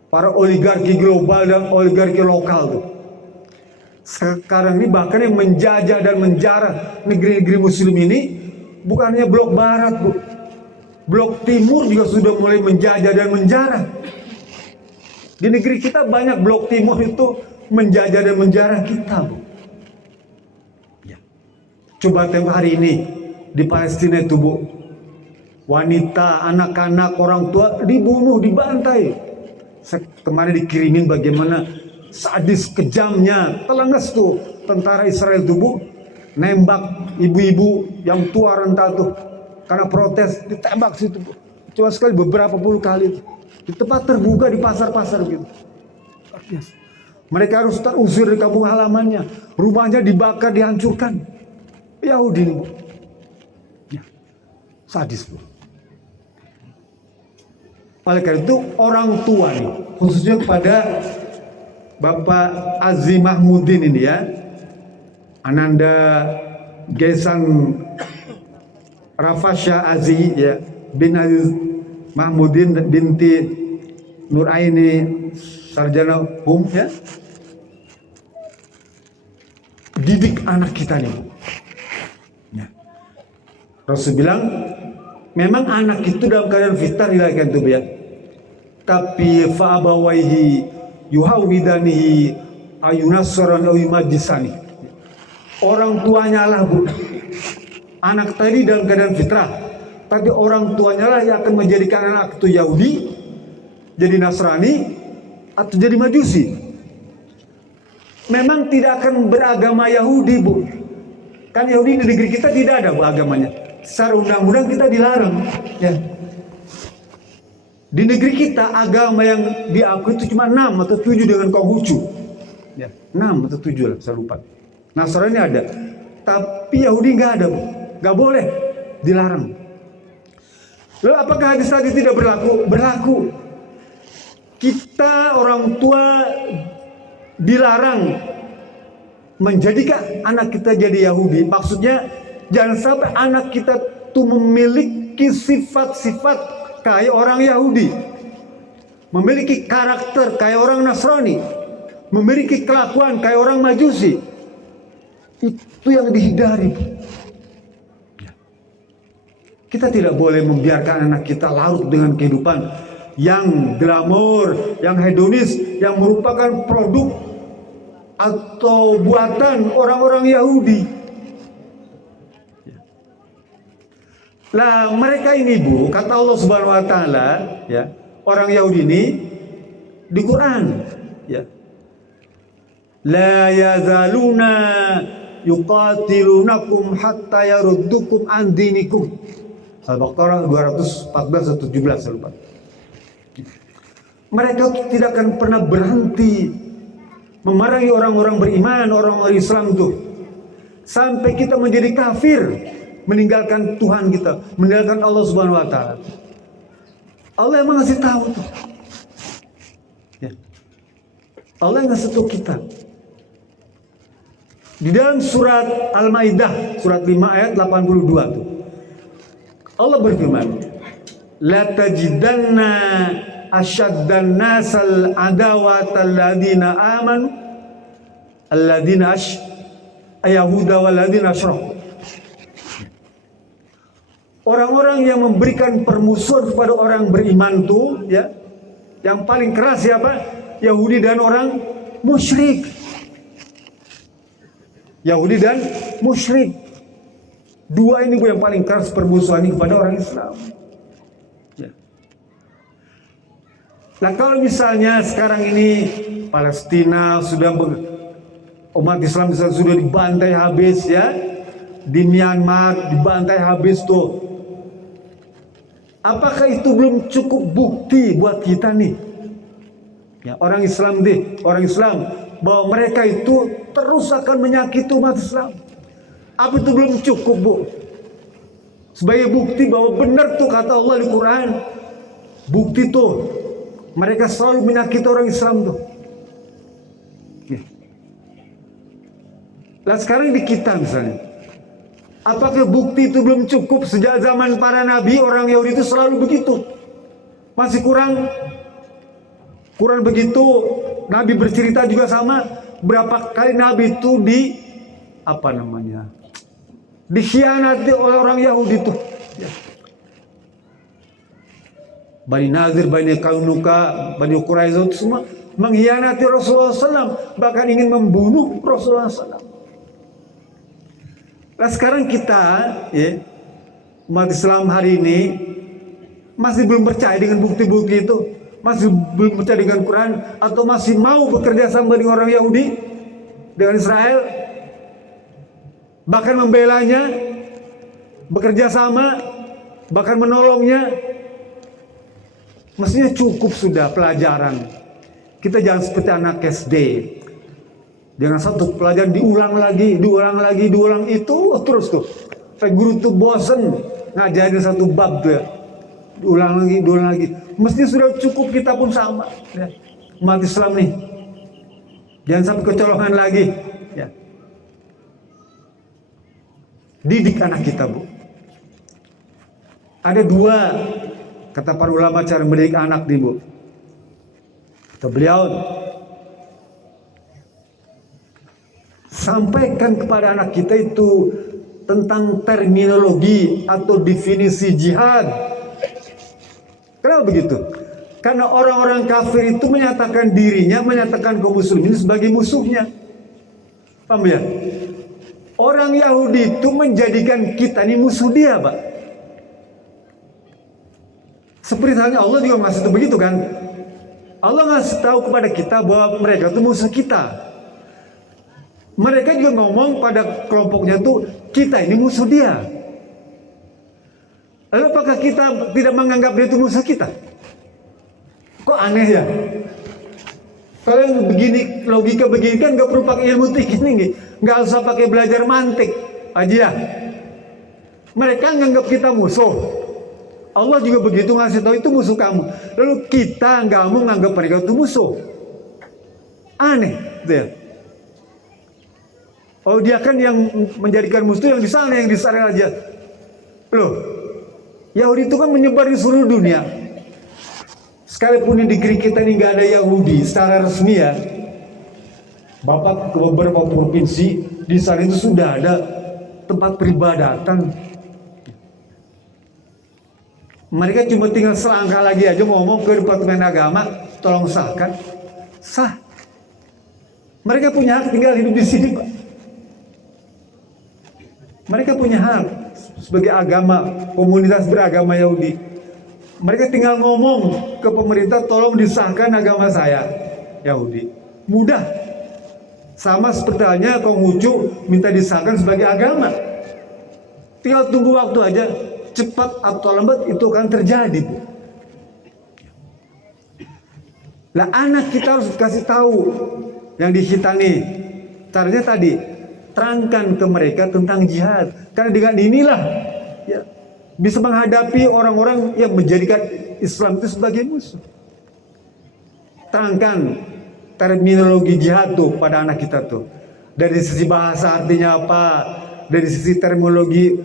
Para oligarki global dan oligarki lokal tuh. Sekarang ini bahkan yang menjajah dan menjarah negeri-negeri muslim ini bukan hanya blok barat, Bu. Blok timur juga sudah mulai menjajah dan menjarah. Di negeri kita banyak blok timur itu menjajah dan menjarah kita, Bu. Ya. Coba tengok hari ini di Palestina itu, Bu. Wanita, anak-anak, orang tua dibunuh, dibantai. Kemarin dikirimin bagaimana sadis kejamnya, telangas tuh tentara Israel tuh, Bu. Nembak ibu-ibu yang tua renta tuh karena protes, ditembak situ, Bu. Cuma sekali, beberapa puluh kali tuh. Di tempat terbuka, di pasar-pasar gitu. Mereka harus terusir di kampung halamannya, rumahnya dibakar, dihancurkan. Yahudi ini, Bu. Ya. Sadis, Bu. Oleh karena itu orang tua nih, khususnya kepada Bapak Aziz Mahmudin ini ya, Ananda Gesan Rafasya Aziz ya, bin Aziz Mahmudin binti Nuraini sarjana hukum ya. Didik anak kita nih. Ya. Rasul bilang memang anak itu dalam keadaan fitrah dilahirkan itu ya. Tapi fa'abawaihi yuhawidanihi ayunassaran aw yumajjisani. Orang tuanya lah, Bu. Anak tadi dalam keadaan fitrah, tapi orang tuanya lah yang akan menjadikan anak itu Yahudi, jadi Nasrani, atau jadi Majusi. Memang tidak akan beragama Yahudi, Bu. Kan Yahudi di negeri kita tidak ada, Bu, agamanya. Secara undang-undang kita dilarang. Ya. Di negeri kita agama yang diakui itu cuma 6 atau 7 dengan Konghucu. Ya, 6 atau 7 lah, saya lupa. Nasrani ada, tapi Yahudi nggak ada, Bu. Nggak boleh, dilarang. Lalu apakah hadis tadi tidak berlaku? Berlaku. Kita orang tua dilarang menjadikan anak kita jadi Yahudi. Maksudnya jangan sampai anak kita tuh memiliki sifat-sifat kayak orang Yahudi, memiliki karakter kayak orang Nasrani, memiliki kelakuan kayak orang Majusi. Itu yang dihindari. Kita tidak boleh membiarkan anak kita larut dengan kehidupan yang glamor, yang hedonis, yang merupakan produk atau buatan orang-orang Yahudi. Lah mereka ini Bu, kata Allah Subhanahu wa taala, ya, orang Yahudi ini di Quran, ya. La yazaluna yuqatilunakum hatta yaruddukum an dinikum. Al-Baqarah 214 atau 17 saya lupa. Mereka tidak akan pernah berhenti memerangi orang-orang beriman, orang-orang Islam itu sampai kita menjadi kafir, meninggalkan Tuhan kita, meninggalkan Allah Subhanahu wa taala. Allah emang ngasih tahu tuh. Ya. Allah yang ngasih tahu kita. Di dalam surat Al-Maidah, surat 5 ayat 82 tuh. Allah berfirman, "La tajidanna asyaddan nasal adawata alladina amanu alladina ayahuda waladina asyraku." Orang-orang yang memberikan permusuhan kepada orang beriman tuh, ya, yang paling keras siapa? Yahudi dan orang musyrik. Yahudi dan musyrik. Dua ini yang paling keras permusuhan kepada orang Islam. Ya. Nah kalau misalnya sekarang ini Palestina sudah umat Islam sudah dibantai habis, ya, di Myanmar dibantai habis tuh. Apakah itu belum cukup bukti buat kita nih? Ya, orang Islam bahwa mereka itu terus akan menyakiti umat Islam. Apa itu belum cukup, Bu? Sebagai bukti bahwa benar tuh kata Allah di Quran. Bukti tuh mereka selalu menyakiti orang Islam tuh. Ya. Nah sekarang di kita misalnya, apakah bukti itu belum cukup? Sejak zaman para nabi orang Yahudi itu selalu begitu. Masih kurang begitu. Nabi bercerita juga sama. Berapa kali nabi itu dikhianati oleh orang Yahudi itu. Ya. Bani Nazir, Bani Kaunuka, Bani Quraisyah itu semua mengkhianati Rasulullah SAW, bahkan ingin membunuh Rasulullah SAW. Nah sekarang kita, ya, umat Islam hari ini masih belum percaya dengan bukti-bukti itu, masih belum percaya dengan Quran, atau masih mau bekerja sama dengan orang Yahudi, dengan Israel, bahkan membelanya, bekerja sama, bahkan menolongnya. Mestinya cukup sudah pelajaran. Kita jangan seperti anak SD. Dengan satu pelajaran diulang itu terus tuh. Sampai guru tuh bosen ngajarin satu bab tuh, ya. Diulang lagi. Mestinya sudah cukup, kita pun sama, ya. Umat Islam nih. Jangan sampai kecolongan lagi, ya. Didik anak kita, Bu. Ada dua, kata para ulama, cara mendidik anak nih, Bu. Kata beliau, sampaikan kepada anak kita itu tentang terminologi atau definisi jihad. Kenapa begitu? Karena orang-orang kafir itu menyatakan dirinya, menyatakan kaum muslimin sebagai musuhnya. Paham ya? Orang Yahudi itu menjadikan kita ini musuh dia, Pak. Seperti halnya Allah juga ngasih tahu begitu kan? Allah ngasih tahu kepada kita bahwa mereka itu musuh kita. Mereka juga ngomong pada kelompoknya tuh, kita ini musuh dia. Lalu apakah kita tidak menganggap dia itu musuh kita? Kok aneh ya? Kalau yang begini, logika begini kan gak perlu pakai ilmu tinggi, gak usah pakai belajar mantik aja. Mereka nganggap kita musuh. Allah juga begitu ngasih tahu itu musuh kamu. Lalu kita nggak mau nganggap mereka itu musuh. Aneh, dia. Oh dia kan yang menjadikan musuh yang di sana aja. Loh, Yahudi itu kan menyebar di seluruh dunia. Sekalipun di negeri kita ini nggak ada Yahudi secara resmi, ya. Bapak ke beberapa provinsi di sana itu sudah ada tempat peribadatan. Mereka cuma tinggal selangkah lagi aja ngomong ke Departemen Agama, tolong sahkan. Sah. Mereka punya hak tinggal hidup di sini, Pak. Mereka punya hak. sebagai agama, komunitas beragama Yahudi. Mereka tinggal ngomong ke pemerintah, tolong disahkan agama saya, Yahudi. Mudah. Sama seperti halnya Konghucu minta disahkan sebagai agama. Tinggal tunggu waktu aja, cepat atau lambat itu akan terjadi. Lah anak kita harus kasih tahu yang di kita nih. Caranya tadi, terangkan ke mereka tentang jihad. Karena dengan inilah ya, bisa menghadapi orang-orang yang menjadikan Islam itu sebagai musuh. Terangkan terminologi jihad tuh pada anak kita tuh. Dari sisi bahasa artinya apa, dari sisi terminologi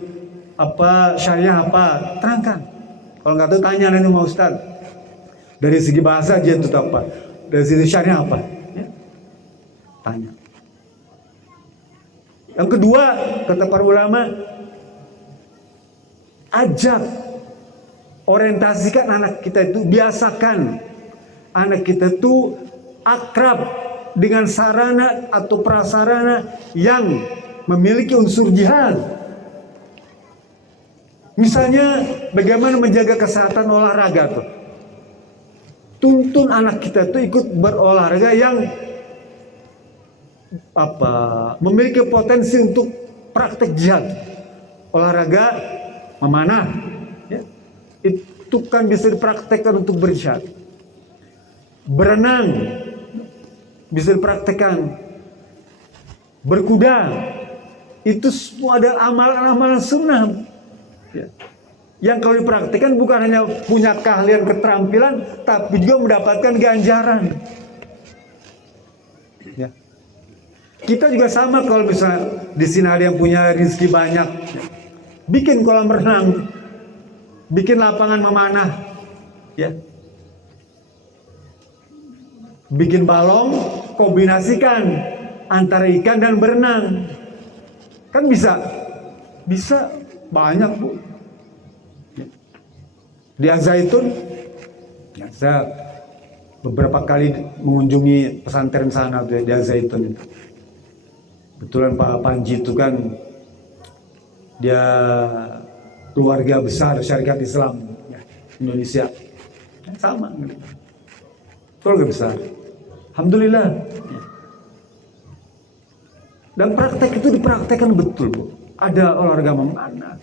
apa, syariah apa, terangkan. Kalau nggak tahu tanya nanti sama Ustaz. Dari segi bahasa jihad itu apa, dari sisi syariah apa, ya. Tanya. Yang kedua, kata para ulama, ajak, orientasikan anak kita itu, biasakan anak kita itu akrab dengan sarana atau prasarana yang memiliki unsur jihad. Misalnya bagaimana menjaga kesehatan olahraga tuh. Tuntun anak kita tuh ikut berolahraga yang memiliki potensi untuk praktek jihad. Olahraga memanah, ya, itu kan bisa dipraktekkan untuk berjihad. Berenang bisa dipraktekkan. Berkuda itu semua ada amalan-amalan sunnah, ya, yang kalau dipraktekkan bukan hanya punya keahlian keterampilan, tapi juga mendapatkan ganjaran. Ya. Kita juga sama, kalau misalnya di sini ada yang punya rezeki banyak, bikin kolam renang, bikin lapangan memanah, ya, bikin balong, kombinasikan antara ikan dan berenang, kan bisa banyak bu. Di Al-Zaitun, ya, saya beberapa kali mengunjungi pesantren sana tuh, di Al-Zaitun. Kebetulan Pak Panji itu kan dia keluarga besar syarikat Islam, ya, Indonesia, ya, sama, keluarga besar. Alhamdulillah. Dan praktek itu dipraktekkan betul bu. Ada olahraga memanah,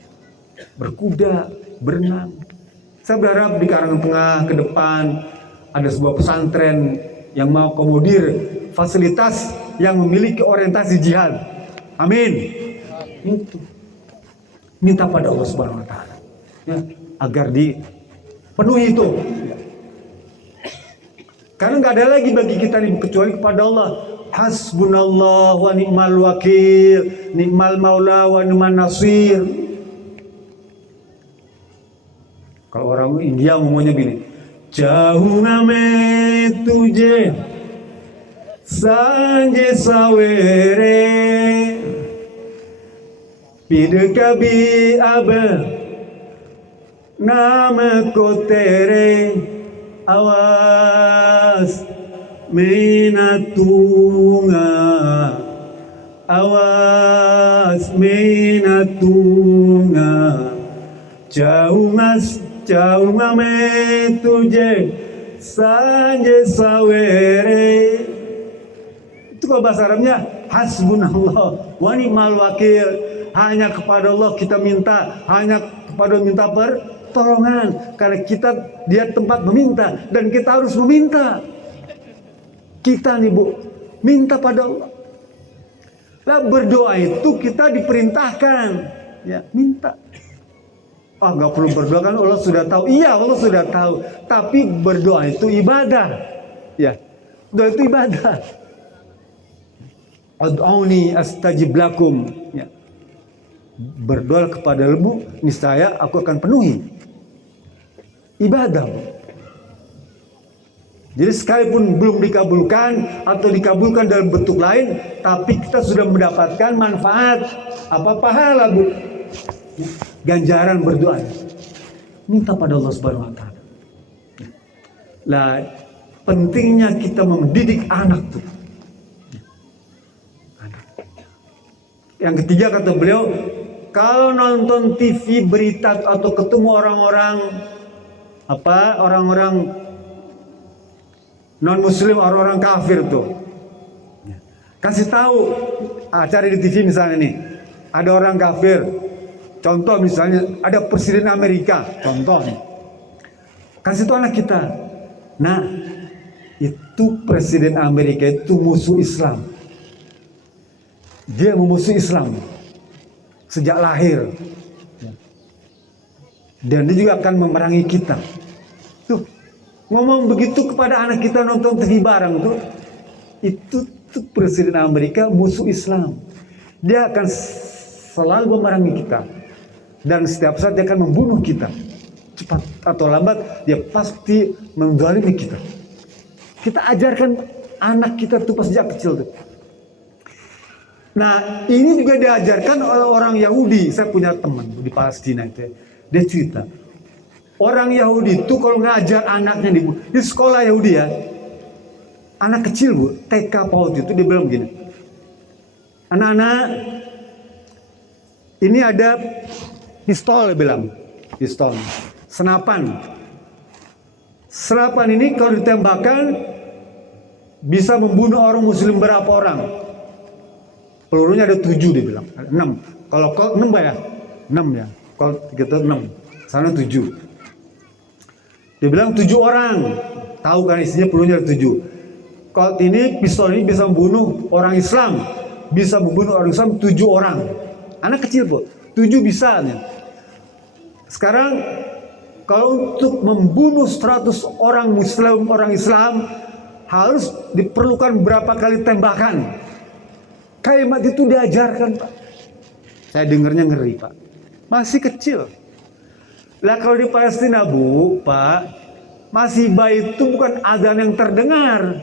berkuda, berenang. Saya berharap di Karangan Tengah ke depan ada sebuah pesantren yang mau akomodir fasilitas yang memiliki orientasi jihad. Amin. Itu minta pada Allah Subhanahu Wa Taala, ya, agar dipenuhi itu. Karena nggak ada lagi bagi kita nih kecuali kepada Allah. Hasbunallah wa ni'mal wakil, ni'mal maula wa ni'man nasir. Kalau orang India ngomongnya gini, Chahunga me tuje sanje sawere pid kabi ab nama ko tere awas minatunga awas minatunga Chahunga me tuje sanje sawere. Itu kalau bahasa Arabnya hasbunallah wa ni'mal wakil. Hanya kepada Allah kita minta, hanya kepada Allah minta pertolongan. Karena kita dia tempat meminta dan kita harus meminta. Kita nih bu, minta pada Allah. Lah berdoa itu kita diperintahkan, ya, minta. Oh, nggak perlu berdoa kan Allah sudah tahu. Iya, Allah sudah tahu. Tapi berdoa itu ibadah. Ya, doa itu ibadah. Ad'uni astajib lakum. Ya. Berdoa kepada lebu, niscaya aku akan penuhi. Ibadah. Jadi sekalipun belum dikabulkan atau dikabulkan dalam bentuk lain, tapi kita sudah mendapatkan manfaat. Apa pahala bu? Ganjaran berdoa, minta pada Allah Subhanahu Wa Taala. Lah pentingnya kita mendidik anak tuh. Yang ketiga kata beliau, kalau nonton TV berita atau ketemu orang-orang orang-orang non muslim, orang-orang kafir tuh, kasih tahu acara di TV misalnya nih, ada orang kafir, contoh misalnya ada presiden Amerika, contoh nih, kasih tahu anak kita, nah itu presiden Amerika itu musuh Islam, dia memusuhi Islam sejak lahir, dan dia juga akan memerangi kita. Tuh, ngomong begitu kepada anak kita nonton TV bareng tuh, itu tuh presiden Amerika musuh Islam. Dia akan selalu memerangi kita, dan setiap saat dia akan membunuh kita. Cepat atau lambat dia pasti menzalimi kita. Kita ajarkan anak kita tuh pas sejak kecil tuh. Nah, ini juga diajarkan oleh orang Yahudi. Saya punya teman di Palestina itu, dia cerita, orang Yahudi itu kalau ngajar anaknya di sekolah Yahudi ya, anak kecil bu, TK PAUD itu dia bilang begini, anak-anak, ini ada pistol, dia bilang, pistol, senapan. Senapan ini kalau ditembakkan bisa membunuh orang muslim berapa orang? Pelurunya ada 7, dia bilang, 6. Kalau 6 ya, 6 ya. Kalau kita 6, sana 7. Dia bilang 7 orang. Tahu kan isinya pelurunya ada 7. Kalau ini pistol ini bisa membunuh orang Islam, bisa membunuh orang Islam 7 orang. Anak kecil bu, 7 bisa. Sekarang kalau untuk membunuh 100 orang Muslim, orang Islam, harus diperlukan berapa kali tembakan? Kalimat itu diajarkan Pak. Saya dengarnya ngeri Pak. Masih kecil. Lah kalau di Palestina bu, Pak, masih bayi itu bukan azan yang terdengar.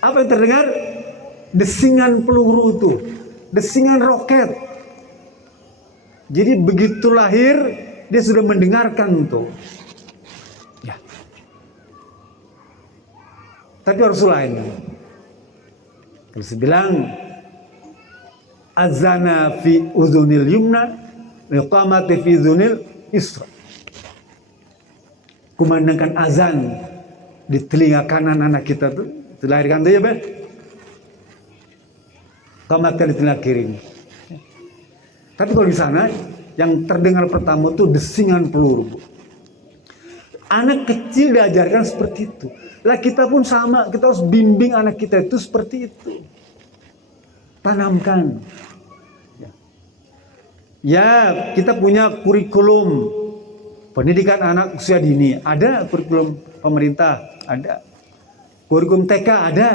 Apa yang terdengar? Desingan peluru itu, desingan roket. Jadi begitu lahir dia sudah mendengarkan tuh. Ya. Tapi Rasulullah ini terus bilang, azana fi uzunil yumna, iqamati fi uzunil isra. Kumandangkan azan di telinga kanan anak kita tuh, dilahirkan tuh ya Bang. Qamatkan di telinga kiri. Tapi kalau di sana yang terdengar pertama tuh desingan peluru. Anak kecil diajarkan seperti itu. Lah kita pun sama, kita harus bimbing anak kita itu seperti itu. Tanamkan. Ya, kita punya kurikulum pendidikan anak usia dini. Ada kurikulum pemerintah, ada. Kurikulum TK ada.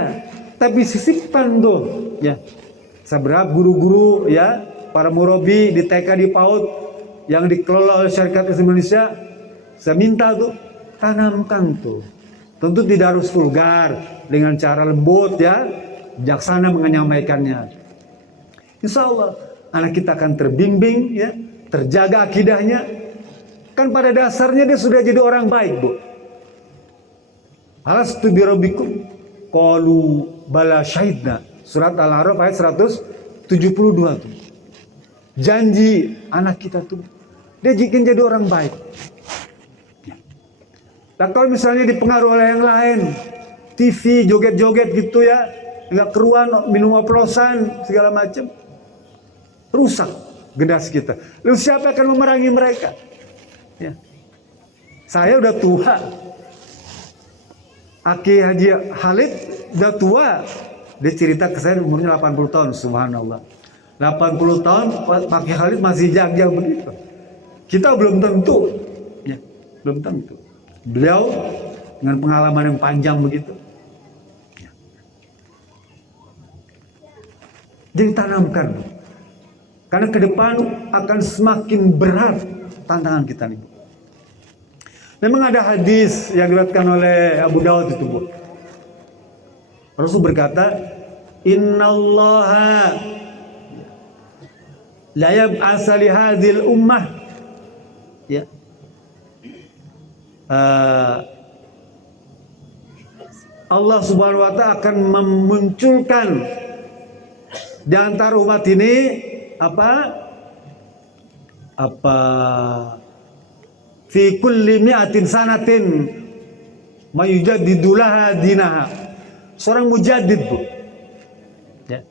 Tapi sisipkan tuh, ya. Seberapa guru-guru ya, para murabi di TK di PAUD yang dikelola oleh Syarikat Islam Indonesia, saya minta tuh tanamkan tuh. Tentu tidak harus vulgar, dengan cara lembut ya, bijaksana menyampaikannya. Insya Allah anak kita akan terbimbing ya, terjaga akidahnya. Kan pada dasarnya dia sudah jadi orang baik bu. Alastu birabbikum qalu bala syahidna. Surat Al-A'raf ayat 172 tuh. Janji anak kita tuh dia jikin jadi orang baik. Nah kalau misalnya dipengaruhi oleh yang lain, TV, joget-joget gitu ya, nggak keruan, minum oplosan, segala macam, rusak generasi kita. Lalu siapa akan memerangi mereka? Ya. Saya udah tua, Aki Haji Khalid udah tua, dia cerita ke saya umurnya 80 tahun, subhanallah. 80 tahun, Pak Khalid masih jag-jag begitu. Kita belum tentu, ya, belum tentu. Beliau dengan pengalaman yang panjang begitu. Jadi tanamkan. Karena ke depan akan semakin berat tantangan kita nih. Memang ada hadis yang diriwayatkan oleh Abu Daud itu bu. Rasul berkata, Innallaha la yab'asa li hadhil ummah. Ya. Allah Subhanahu wa ta'ala akan memunculkan di antara umat ini apa fi kulli mi'atin sanatin mayujaddidulaha dinaha. Seorang mujaddid, Bu. Ya.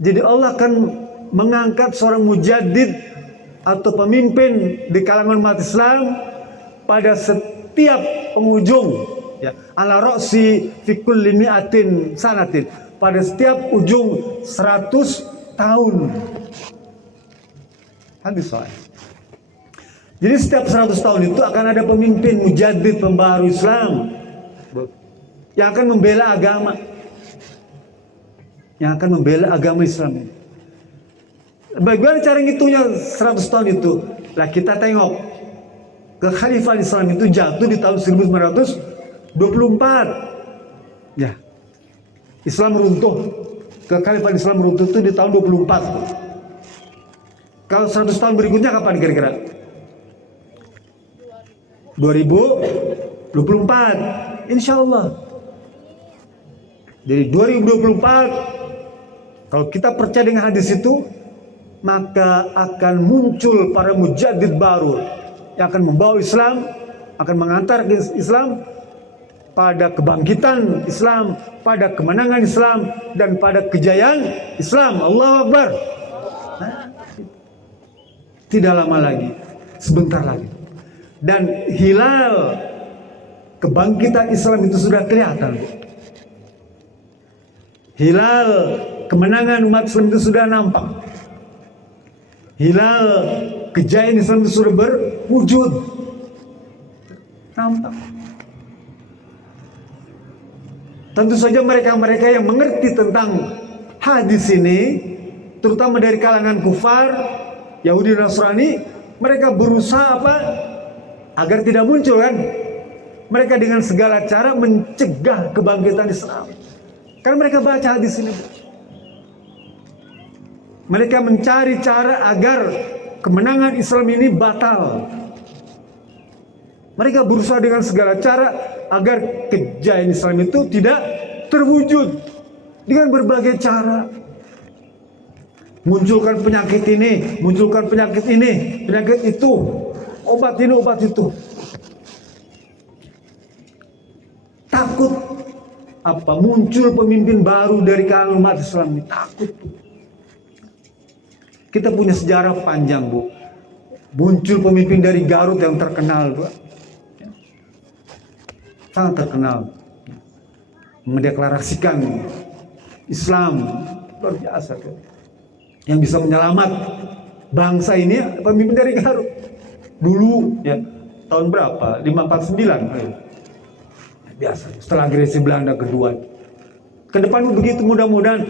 Jadi Allah akan mengangkat seorang mujaddid atau pemimpin di kalangan umat Islam pada setiap penghujung, ya, ala ra'si fi kulli mi'atin sanatin, pada setiap ujung 100 tahun. Hadis sahih. Jadi setiap 100 tahun itu akan ada pemimpin mujaddid, pembaharu Islam, yang akan membela agama, yang akan membela agama Islam. Bagaimana cara ngitungnya 100 tahun itu? Lah kita tengok kekhalifahan Islam itu jatuh di tahun 1924. Ya. Islam runtuh. Kekhalifahan Islam runtuh itu di tahun 24. Kalau 100 tahun berikutnya kapan kira-kira? 2024. Insya Allah. Jadi 2024, kalau kita percaya dengan hadis itu, maka akan muncul para mujaddid baru yang akan membawa Islam, akan mengantar Islam pada kebangkitan Islam, pada kemenangan Islam, dan pada kejayaan Islam. Allahu Akbar. Tidak lama lagi, sebentar lagi. Dan hilal kebangkitan Islam itu sudah kelihatan. Hilal kemenangan umat Islam itu sudah nampak. Hilal kejayaan Islam itu sudah berwujud. Nampak. Tentu saja mereka-mereka yang mengerti tentang hadis ini, terutama dari kalangan kufar, Yahudi dan Nasrani, mereka berusaha apa? Agar tidak muncul, kan? Mereka dengan segala cara mencegah kebangkitan Islam. Karena mereka baca hadis ini. Mereka mencari cara agar kemenangan Islam ini batal. Mereka berusaha dengan segala cara agar kejayaan Islam itu tidak terwujud. Dengan berbagai cara. Munculkan penyakit ini, munculkan penyakit ini, penyakit itu. Obat ini, obat itu. Takut apa? Muncul pemimpin baru dari kalangan umat Islam ini. Takut. Kita punya sejarah panjang, Bu. Muncul pemimpin dari Garut yang terkenal, Bu. Sangat terkenal. Mendeklarasikan Islam. Luar biasa, tuh. Yang bisa menyelamat bangsa ini, pemimpin dari Garut. Dulu, ya, tahun berapa? 549. Biasa. Setelah agresi Belanda kedua. Kedepan begitu, mudah-mudahan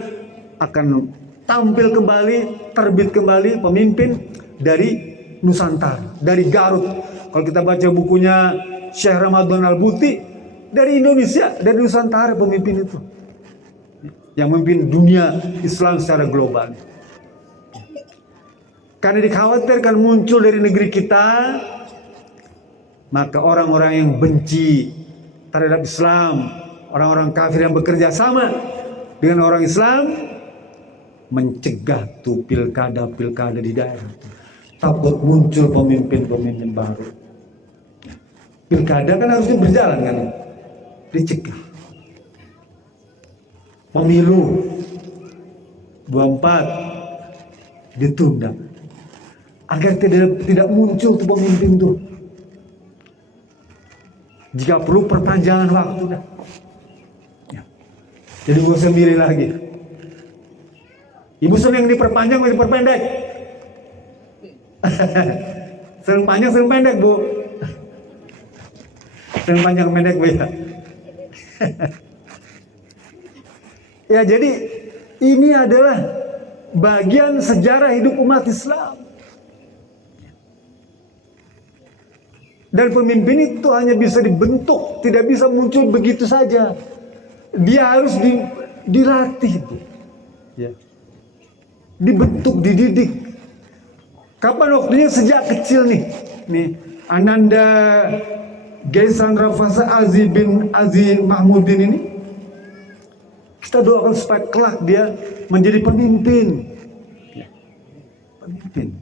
akan tampil kembali, terbit kembali pemimpin dari Nusantara, dari Garut. Kalau kita baca bukunya Syekh Ramadan Al-Buti, dari Indonesia, dari Nusantara pemimpin itu. Yang memimpin dunia Islam secara global. Karena dikhawatirkan muncul dari negeri kita, maka orang-orang yang benci terhadap Islam, orang-orang kafir yang bekerja sama dengan orang Islam, mencegah tuh pilkada-pilkada di daerah. Takut muncul pemimpin-pemimpin baru. Pilkada kan harusnya berjalan, kan? Dicegah. Pemilu 24 ditunda agar tidak muncul tuh pemimpin tuh. Jika perlu perpanjangan waktu dah. Ya. Jadi gak usah milih lagi. Ibu senang diperpanjang atau diperpendek? Sering panjang, sering pendek, Bu. Sering panjang, pendek, Bu, ya. Ya, jadi ini adalah bagian sejarah hidup umat Islam. Dan pemimpin itu hanya bisa dibentuk, tidak bisa muncul begitu saja. Dia harus dilatih, Bu. Ya. Dibentuk, dididik. Kapan waktunya? Sejak kecil nih. Ananda Gaisan Rafasa Aziz bin Aziz Mahmudin ini, kita doakan supaya kelak dia menjadi pemimpin. Ya. Pemimpin.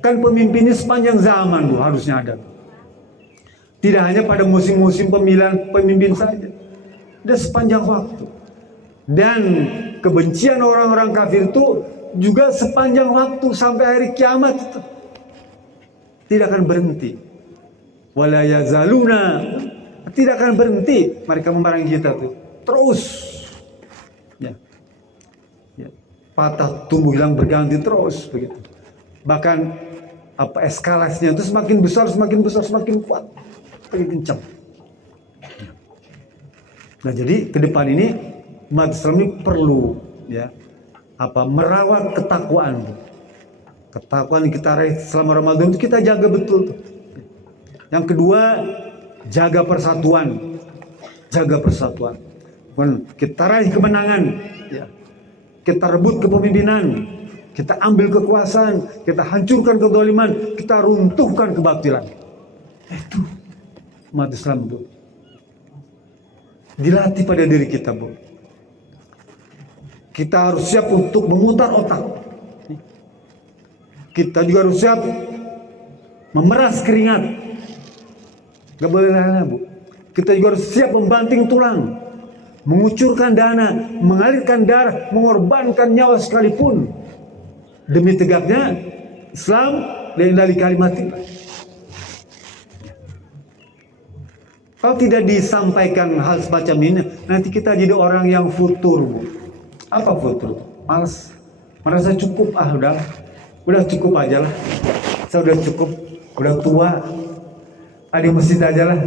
Kan pemimpin ini sepanjang zaman Bu harusnya ada. Tidak hanya pada musim-musim pemilihan pemimpin saja. Dan sepanjang waktu. Dan kebencian orang-orang kafir itu juga sepanjang waktu sampai hari kiamat itu. Tidak akan berhenti. Wala yazaluna, tidak akan berhenti mereka memerangi kita tuh. Terus. Ya. Ya. Patah tumbuh hilang berganti terus begitu. Bahkan eskalasinya itu semakin besar, semakin kuat, semakin kencang. Nah, jadi ke depan ini umat Islam ini perlu merawat ketakwaan. Ketakwaan yang kita raih selama Ramadan itu kita jaga betul tuh. Yang kedua, jaga persatuan. Jaga persatuan. Kita raih kemenangan, ya. Kita rebut kepemimpinan, kita ambil kekuasaan, kita hancurkan kezaliman, kita runtuhkan kebatilan. Itu umat Islam, Bu. Dilatih pada diri kita, Bu. Kita harus siap untuk memutar otak. Kita juga harus siap memeras keringat. Gak boleh lana, Bu. Kita juga harus siap membanting tulang, mengucurkan dana, mengalirkan darah, mengorbankan nyawa sekalipun demi tegaknya Islam dan dari kalimat itu. Kalau tidak disampaikan hal semacam ini, nanti kita jadi orang yang futur, Bu. Apa futur? Males, merasa cukup, udah cukup aja lah. Saya udah cukup, udah tua. Di masjid aja lah,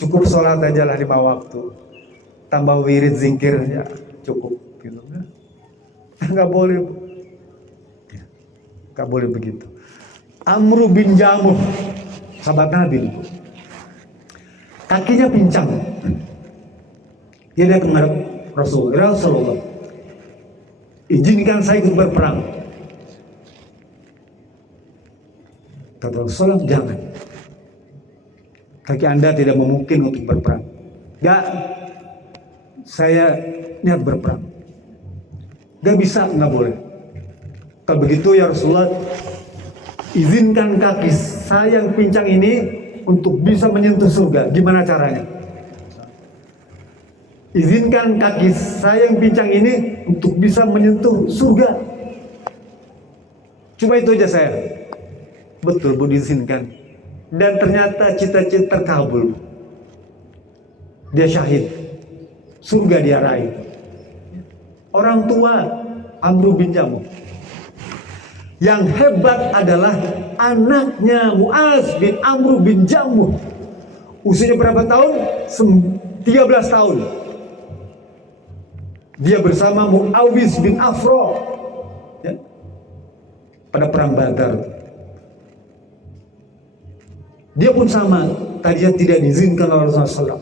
cukup sholat aja lah 5 waktu. Tambah wirid zikir ya cukup gitu. Nggak boleh, Bu. Nggak boleh begitu. Amru bin Jamuh, sahabat Nabi, Bu. Kakinya pincang. Dia datang menghadap Rasulullah. Izinkan saya ikut berperang. Kata Rasulullah, jangan. Kaki Anda tidak memungkinkan untuk berperang. Enggak, saya niat berperang. Enggak bisa, enggak boleh. Kalau begitu ya Rasulullah, izinkan kaki saya yang pincang ini untuk bisa menyentuh surga. Gimana caranya? Izinkan kaki saya yang pincang ini untuk bisa menyentuh surga. Cuma itu aja saya. Betul, Bu, diizinkan. Dan ternyata cita-cita terkabul. Dia syahid. Surga dia raih. Orang tua Amru bin Jamuh. Yang hebat adalah anaknya Mu'az bin Amru bin Jamuh. Usianya berapa tahun? 13 tahun. Dia bersama Mu'awiz bin Afro, ya, pada perang Badar. Dia pun sama, tadinya tidak diizinkan oleh Rasulullah SAW,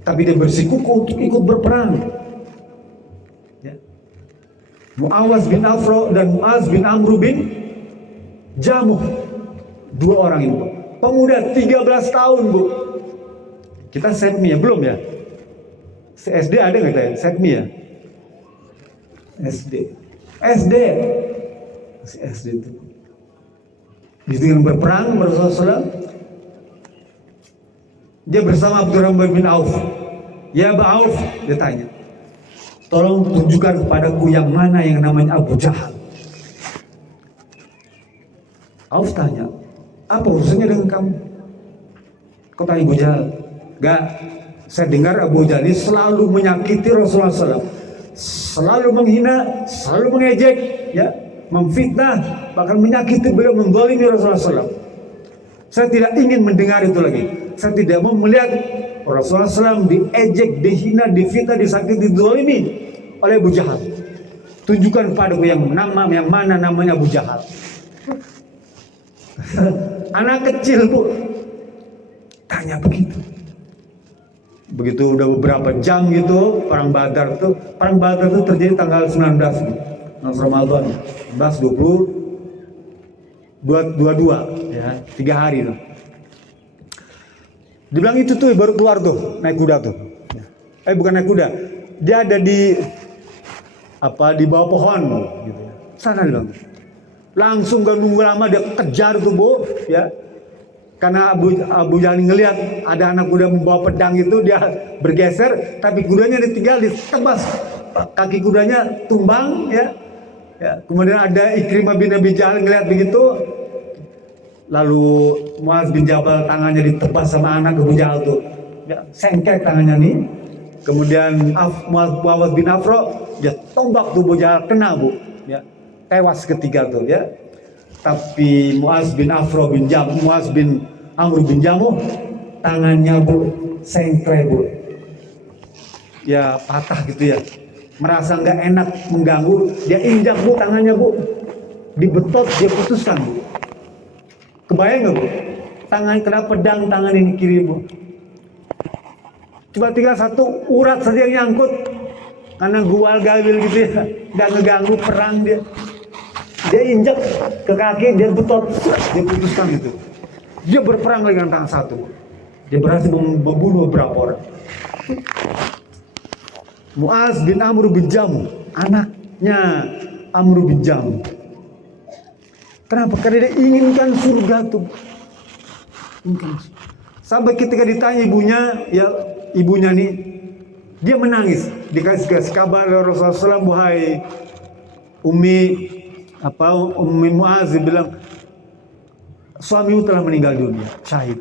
tapi dia bersikukuh untuk ikut berperang. Ya. Mu'awiz bin Afro dan Mu'az bin Amru bin Jamuh, 2 orang ini, Bu. Pemuda 13 tahun, Bu. Kita setmi ya, belum ya? SD ada nggak ya? Setmi ya? SD. Masih SD itu. Dengan berperang Rasulullah, dia bersama Abdurrahman bin Auf. Ya Abu Auf, dia tanya, tolong tunjukkan kepadaku yang mana yang namanya Abu Jahal. Auf tanya, apa urusannya dengan kamu? Kata Abu Jahal, enggak. Saya dengar Abu Jahal ini selalu menyakiti Rasulullah SAW, selalu menghina, selalu mengejek, ya, memfitnah, bahkan menyakiti beliau, menzalimi Rasulullah SAW. Saya tidak ingin mendengar itu lagi. Saya tidak mau melihat Rasulullah SAW diejek, dihina, difitnah, disakiti, dizalimi oleh Abu Jahal. Tunjukkan padaku yang mana namanya Abu Jahal. Anak kecil, Bu, tanya begitu. Begitu udah beberapa jam gitu, perang Badar itu terjadi tanggal 19 Ramadan 1922 ya, 3 hari tuh. Dibilang itu tuh baru keluar tuh, naik kuda tuh. Bukan naik kuda. Dia ada di bawah pohon gitu ya. Sana bilang. Langsung gak nunggu lama dia kejar tuh Bu, ya. Karena Abu Jahal ngelihat ada anak kuda membawa pedang itu, dia bergeser, tapi kudanya ditinggal, ditebas, kaki kudanya tumbang, ya. Kemudian ada Ikrimah bin Abi Jahal ngelihat begitu, lalu Muaz bin Jabal tangannya ditebas sama anak Abu Jahal tuh, ya, sengket tangannya nih. Kemudian Muaz bin Afro, dia tombak tuh Abu Jahal, kena Bu, ya, tewas ketiga tuh, ya. Tapi Muaz bin Afro bin Muaz bin Amr bin Jamuh, tangannya Bu sengkle Bu, ya patah gitu ya, merasa nggak enak mengganggu, dia injak Bu tangannya Bu, dibetot, dia putuskan Bu. Kebayang nggak Bu, tangan kena pedang tangan ini kiri Bu, cuma tinggal satu urat saja yang nyangkut, karena gual gawil gitu ya, nggak ngeganggu perang dia injak ke kaki, dia betot, dia putuskan gitu. Dia berperang dengan tangan satu. Dia berhasil membunuh beberapa orang. Muaz bin Amr bin Jamuh, anaknya Amr bin Jamuh. Kenapa? Karena dia inginkan surga tuh. Sampai ketika ditanya ibunya nih, dia menangis. Dikasih kabar oleh Rasulullah SAW, wahai Ummi Muaz, bilang suamimu telah meninggal dunia, syahid.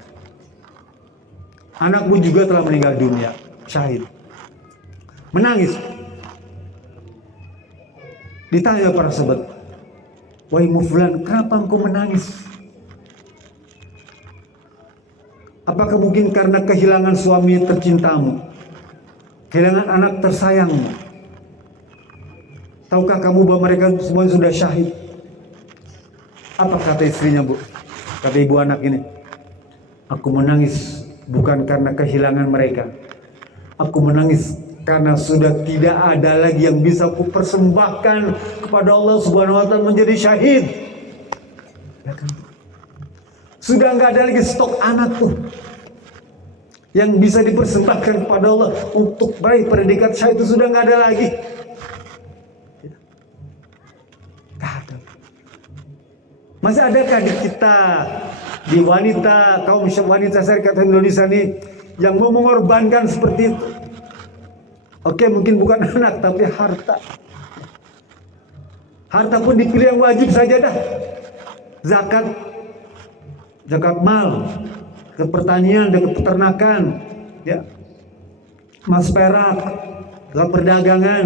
Anakmu juga telah meninggal dunia, syahid. Menangis. Ditanya para sahabat, wahai Fulan, kenapa engkau menangis? Apakah mungkin karena kehilangan suami tercintamu, kehilangan anak tersayangmu? Tahukah kamu bahwa mereka semua sudah syahid? Apa kata istrinya Bu? Kata ibu anak ini, aku menangis bukan karena kehilangan mereka. Aku menangis karena sudah tidak ada lagi yang bisa aku persembahkan kepada Allah Subhanahu wa Ta'ala menjadi syahid. Ya kan? Sudah nggak ada lagi stok anak tuh yang bisa dipersembahkan kepada Allah untuk meraih predikat syahid, itu sudah nggak ada lagi. Masih adakah di kita, di wanita, kaum wanita syarikat Indonesia ini yang mau mengorbankan seperti itu? Oke, mungkin bukan anak, tapi harta. Harta pun dipilih yang wajib saja dah. Zakat mal, ke pertanian dan ke peternakan, ya. Emas perak, ke perdagangan.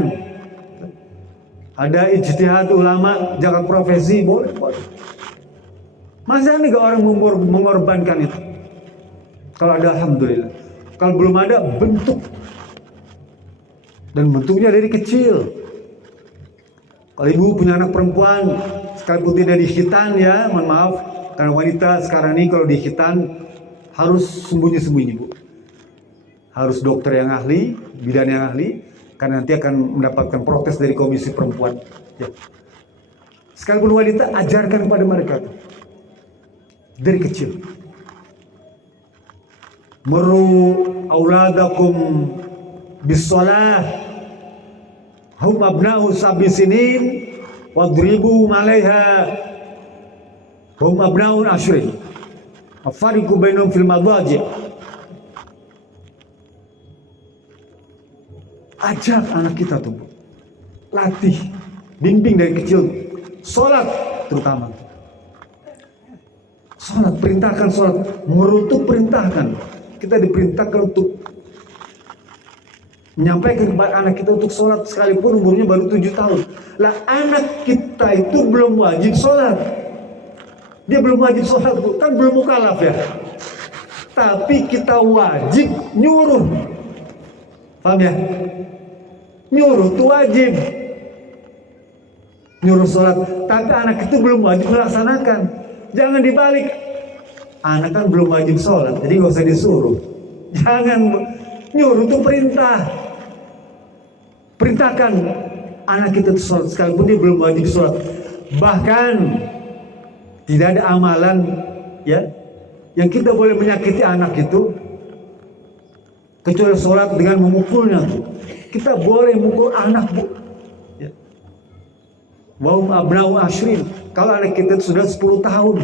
Ada ijtihad ulama, zakat profesi, boleh. Masa nih gak orang mengorbankan itu? Kalau ada alhamdulillah. Kalau belum ada, bentuk. Dan bentuknya dari kecil. Kalau ibu punya anak perempuan, sekalipun tidak di khitan ya, mohon maaf. Karena wanita sekarang ini kalau di khitan harus sembunyi-sembunyi Bu. Harus dokter yang ahli, bidan yang ahli. Karena nanti akan mendapatkan protes dari komisi perempuan. Ya. Sekalipun wanita, ajarkan kepada mereka dari kecil. Muru auladakum bis-shalah hum abna'u sab'i sinin wadribu 'alaiha hum abna'u ashrin afariqu bainahum fil madaji'. Ajak anak kita tuh, latih, bimbing dari kecil, sholat terutama. Sholat, perintahkan sholat, merutuk perintahkan. Kita diperintahkan untuk menyampaikan kepada anak kita untuk sholat sekalipun umurnya baru 7 tahun. Lah anak kita itu belum wajib sholat. Dia belum wajib sholat, kan belum mukallaf ya. Tapi kita wajib nyuruh. Paham ya? Nyuruh itu wajib. Nyuruh sholat, tapi anak itu belum wajib melaksanakan. Jangan dibalik. Anak kan belum wajib sholat, jadi nggak usah disuruh. Jangan nyuruh, itu perintah. Perintahkan anak kita sholat sekalipun dia belum wajib sholat. Bahkan tidak ada amalan ya yang kita boleh menyakiti anak itu kecuali sholat dengan memukulnya. Kita boleh mukul anak Bu. Ya. Wahum abna'u ashrin. Kalau anak kita sudah 10 tahun,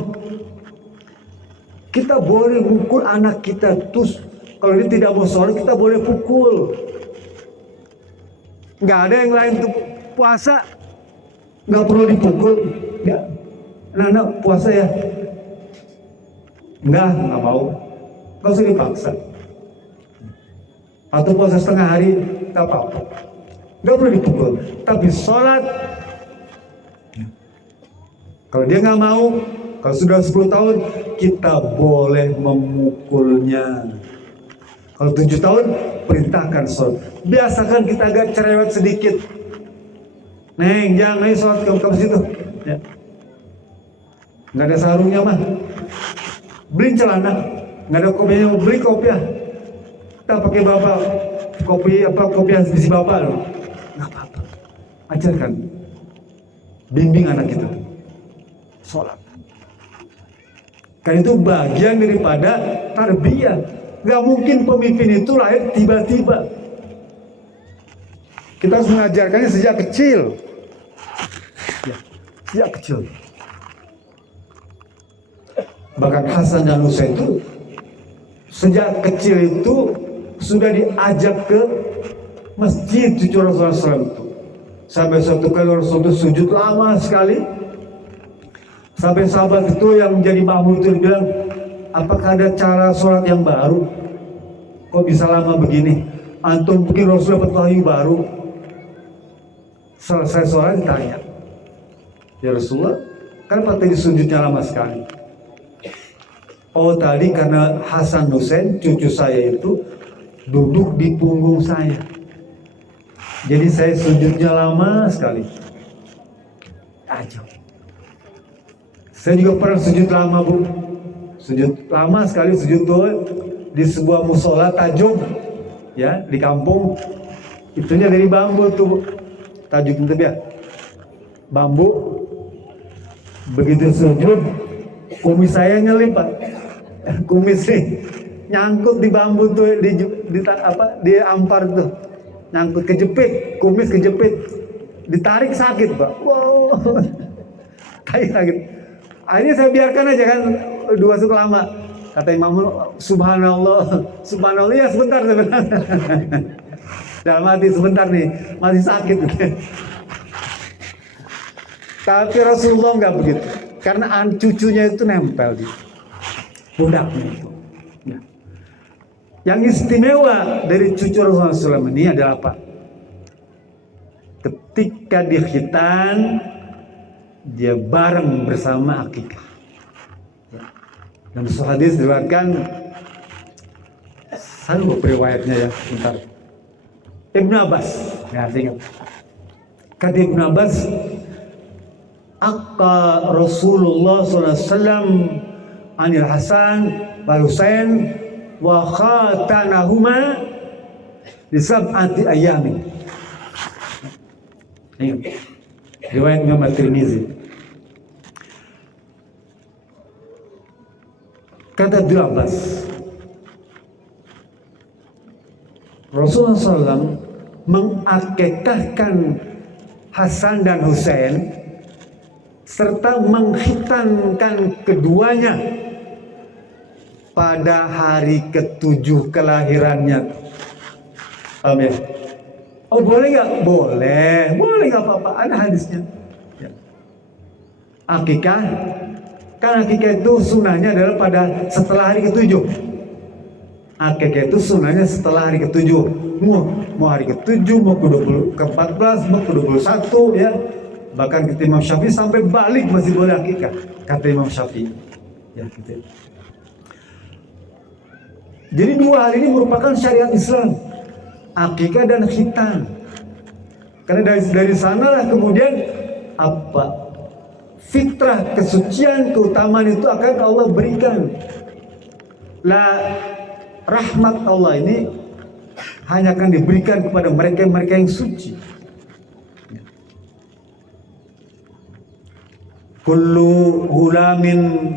kita boleh mukul anak kita. Terus kalau dia tidak mau sholat, kita boleh pukul. Nggak ada yang lain tuh puasa, nggak perlu dipukul. Nggak. Anak-anak puasa ya? Nggak mau. Nggak usah dipaksa. Atau puasa setengah hari, nggak apa-apa. Nggak perlu dipukul. Tapi sholat, kalau dia nggak mau, kalau sudah 10 tahun, kita boleh memukulnya. Kalau 7 tahun, perintahkan sholat. Biasakan kita agak cerewet sedikit. Neng, jangan ayo sholat kamu situ. Ya. Nggak ada sarungnya mah. Beli celana. Nggak ada kopinya, beli kopiah. Kita pakai bapak kopiah di bapak loh. Nggak apa-apa. Ajarkan. Bimbing anak kita. Sholat. Karena itu bagian daripada tarbiyah. Gak mungkin pemimpin itu lahir tiba-tiba. Kita harus mengajarkannya sejak kecil. Ya, sejak kecil. Bahkan Hasan dan Husain itu sejak kecil itu sudah diajak ke masjid cucu Rasulullah SAW itu. Sampai suatu kali Rasulullah sujud lama sekali. Sampai sahabat itu yang menjadi makmum itu bilang, apakah ada cara sholat yang baru? Kok bisa lama begini? Antum mungkin Rasul dapat wahyu baru. Selesai sholat ditanya, ya Rasulullah, kenapa tadi sujudnya lama sekali? Oh tadi karena Hasan Husain cucu saya itu duduk di punggung saya. Jadi saya sujudnya lama sekali. Ajab. Saya juga pernah sujud lama bu. Sujud lama sekali, sujud tuh di sebuah musola Tajuk ya di kampung. Itunya dari bambu tuh Tajuk itu ya bambu. Begitu sujud kumis saya nyelip pak. Kumis nih nyangkut di bambu tuh di ampar tuh, nyangkut kejepit, kumis kejepit, ditarik sakit pak. Wow, kayak sakit. Akhirnya saya biarkan aja kan 2 suku lama. Kata Imam, subhanallah, subhanallah ya sebentar. Dalam hati sebentar nih, masih sakit. Tapi Rasulullah nggak begitu, karena cucunya itu nempel di pundaknya itu. Ya. Yang istimewa dari cucu Rasulullah SAW ini adalah apa? Ketika di khitan, dia bareng bersama akikah. Dan hadis diriwayatkan, saya lupa riwayatnya ya, bentar. Ibnu Abbas, ya ingat. Kata Ibnu Abbas, Akka Rasulullah SAW anil Hasan wal Husain wa khatanahuma di sab'ati ayamin. Ingat. Riwayat Imam At-Tirmizi. Kata Ibnu Abbas, Rasulullah SAW mengakikahkan Hasan dan Husain serta menghitankan keduanya pada hari ke-7 kelahirannya. Paham ya? Oh boleh nggak? Boleh nggak apa-apa. Ada hadisnya. Ya. Akikah, kan akikah itu sunahnya adalah pada setelah hari ke-7. Akikah itu sunahnya setelah hari ke-7. Mau hari ke-7, mau ke-14, mau ke-21 ya. Bahkan kata Imam Syafi'i sampai balik masih boleh akikah. Kata Imam Syafi'i. Ya, gitu. Jadi 2 hal ini merupakan syariat Islam. Akikah dan khitan. Karena dari sanalah kemudian apa? Fitrah, kesucian, keutamaan itu akan Allah berikan. Rahmat Allah ini hanya akan diberikan kepada mereka-mereka yang suci. Kullu hulamin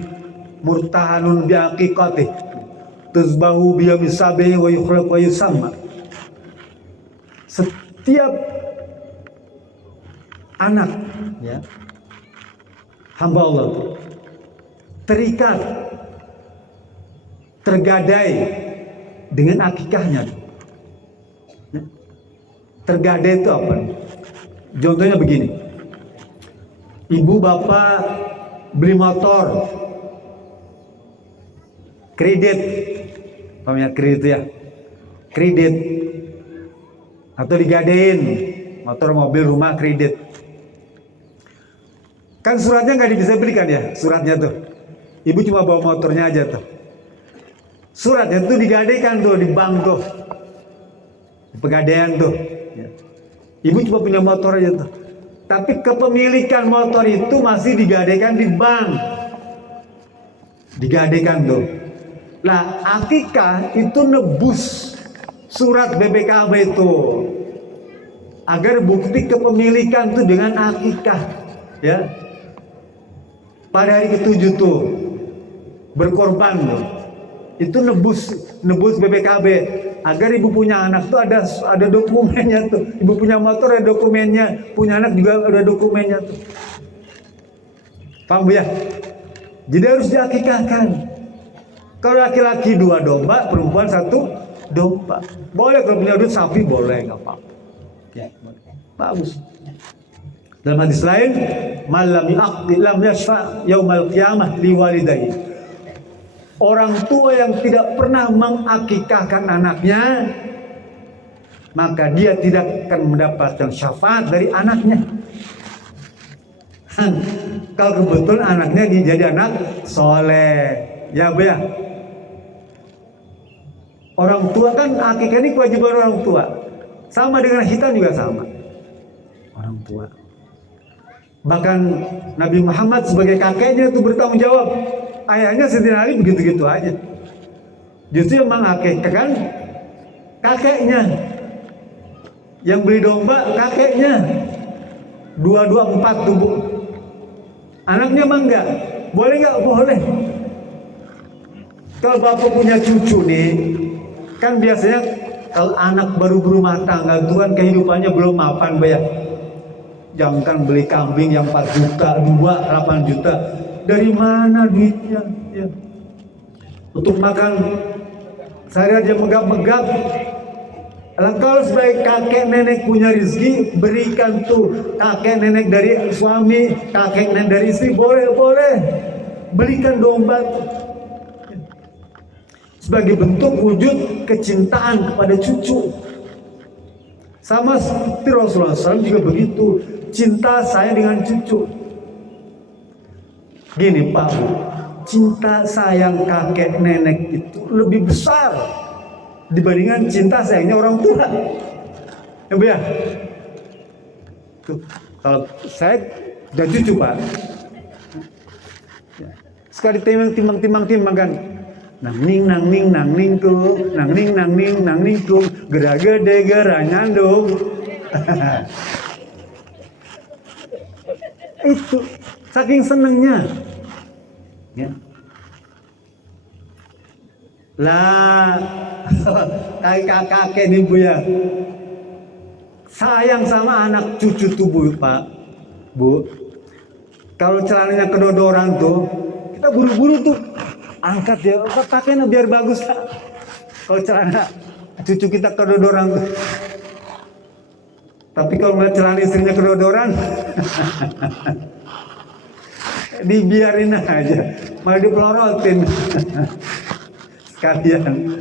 murtahanun biaqiqatih tuzbahu biyamisabi wa yukhlaq wa yusamma. Setiap anak, ya, hamba Allah terikat, tergadai dengan akikahnya. Tergadai itu apa? Contohnya begini, ibu bapak beli motor, kredit, paham kredit ya, kredit, atau digadein, motor, mobil, rumah, kredit. Kan suratnya nggak bisa belikan ya, suratnya tuh. Ibu cuma bawa motornya aja tuh. Suratnya tuh digadaikan tuh di bank tuh, di pegadaian tuh. Ya. Ibu cuma punya motor aja tuh. Tapi kepemilikan motor itu masih digadaikan di bank. Digadaikan tuh. Nah, akikah itu nebus surat BPKB itu. Agar bukti kepemilikan tuh dengan akikah. Ya. Pada hari ke-7 tuh berkorban tuh. Itu nebus BPKB agar ibu punya anak tuh ada dokumennya tuh. Ibu punya motor ada dokumennya, punya anak juga ada dokumennya tuh. Paham ya? Jadi harus diakikahkan. Kalau laki-laki 2 domba, perempuan 1 domba. Boleh kalau punya duit sapi boleh, nggak apa-apa. Ya, bagus. Dalam hadis lain, malam lam yashfa yaumal qiyamah liwalidayhi. Orang tua yang tidak pernah mengakikahkan anaknya, maka dia tidak akan mendapatkan syafaat dari anaknya. Kalau kebetulan anaknya jadi anak soleh, ya Bu ya. Orang tua kan akikah ini kewajiban orang tua. Sama dengan hitam juga sama. Orang tua. Bahkan Nabi Muhammad sebagai kakeknya itu bertanggung jawab. Ayahnya Sayyidina Ali begitu-gitu aja. Justru yang mengakikahkan kakeknya. Yang beli domba kakeknya. 224 tubuh. Anaknya mah enggak. Boleh enggak? Boleh. Kalau bapak punya cucu nih, kan biasanya kalau anak baru berumah tangga itu kan kehidupannya belum mapan, Mbak ya. Jangan beli kambing yang 4 juta, 8 juta. Dari mana duitnya? Ya. Untuk makan sehari aja megap-megap. Kalau sebagai kakek nenek punya rezeki, berikan tuh kakek nenek dari suami, kakek nenek dari istri, boleh. Belikan domba sebagai bentuk wujud kecintaan kepada cucu. Sama seperti Rasulullah SAW juga begitu, cinta saya dengan cucu. Gini Pak Bu, cinta sayang kakek nenek itu lebih besar dibandingkan cinta sayangnya orang tua. Ya Bu ya? Tuh, kalau saya udah cucu Pak, sekali timbang kan, nang ning tuh, gera gede gera nyandung. Itu saking senengnya. Ya. Lah, kakek nih Bu ya, sayang sama anak cucu tuh Bu, Pak, Bu. Kalau celananya kedodoran tuh, kita buru-buru tuh angkat ya, pakainya biar bagus lah. Kalau celana cucu kita kedodoran tuh. Tapi kalau ngeliat celana istrinya kedodoran, dibiarin aja, malah dipelorotin sekalian.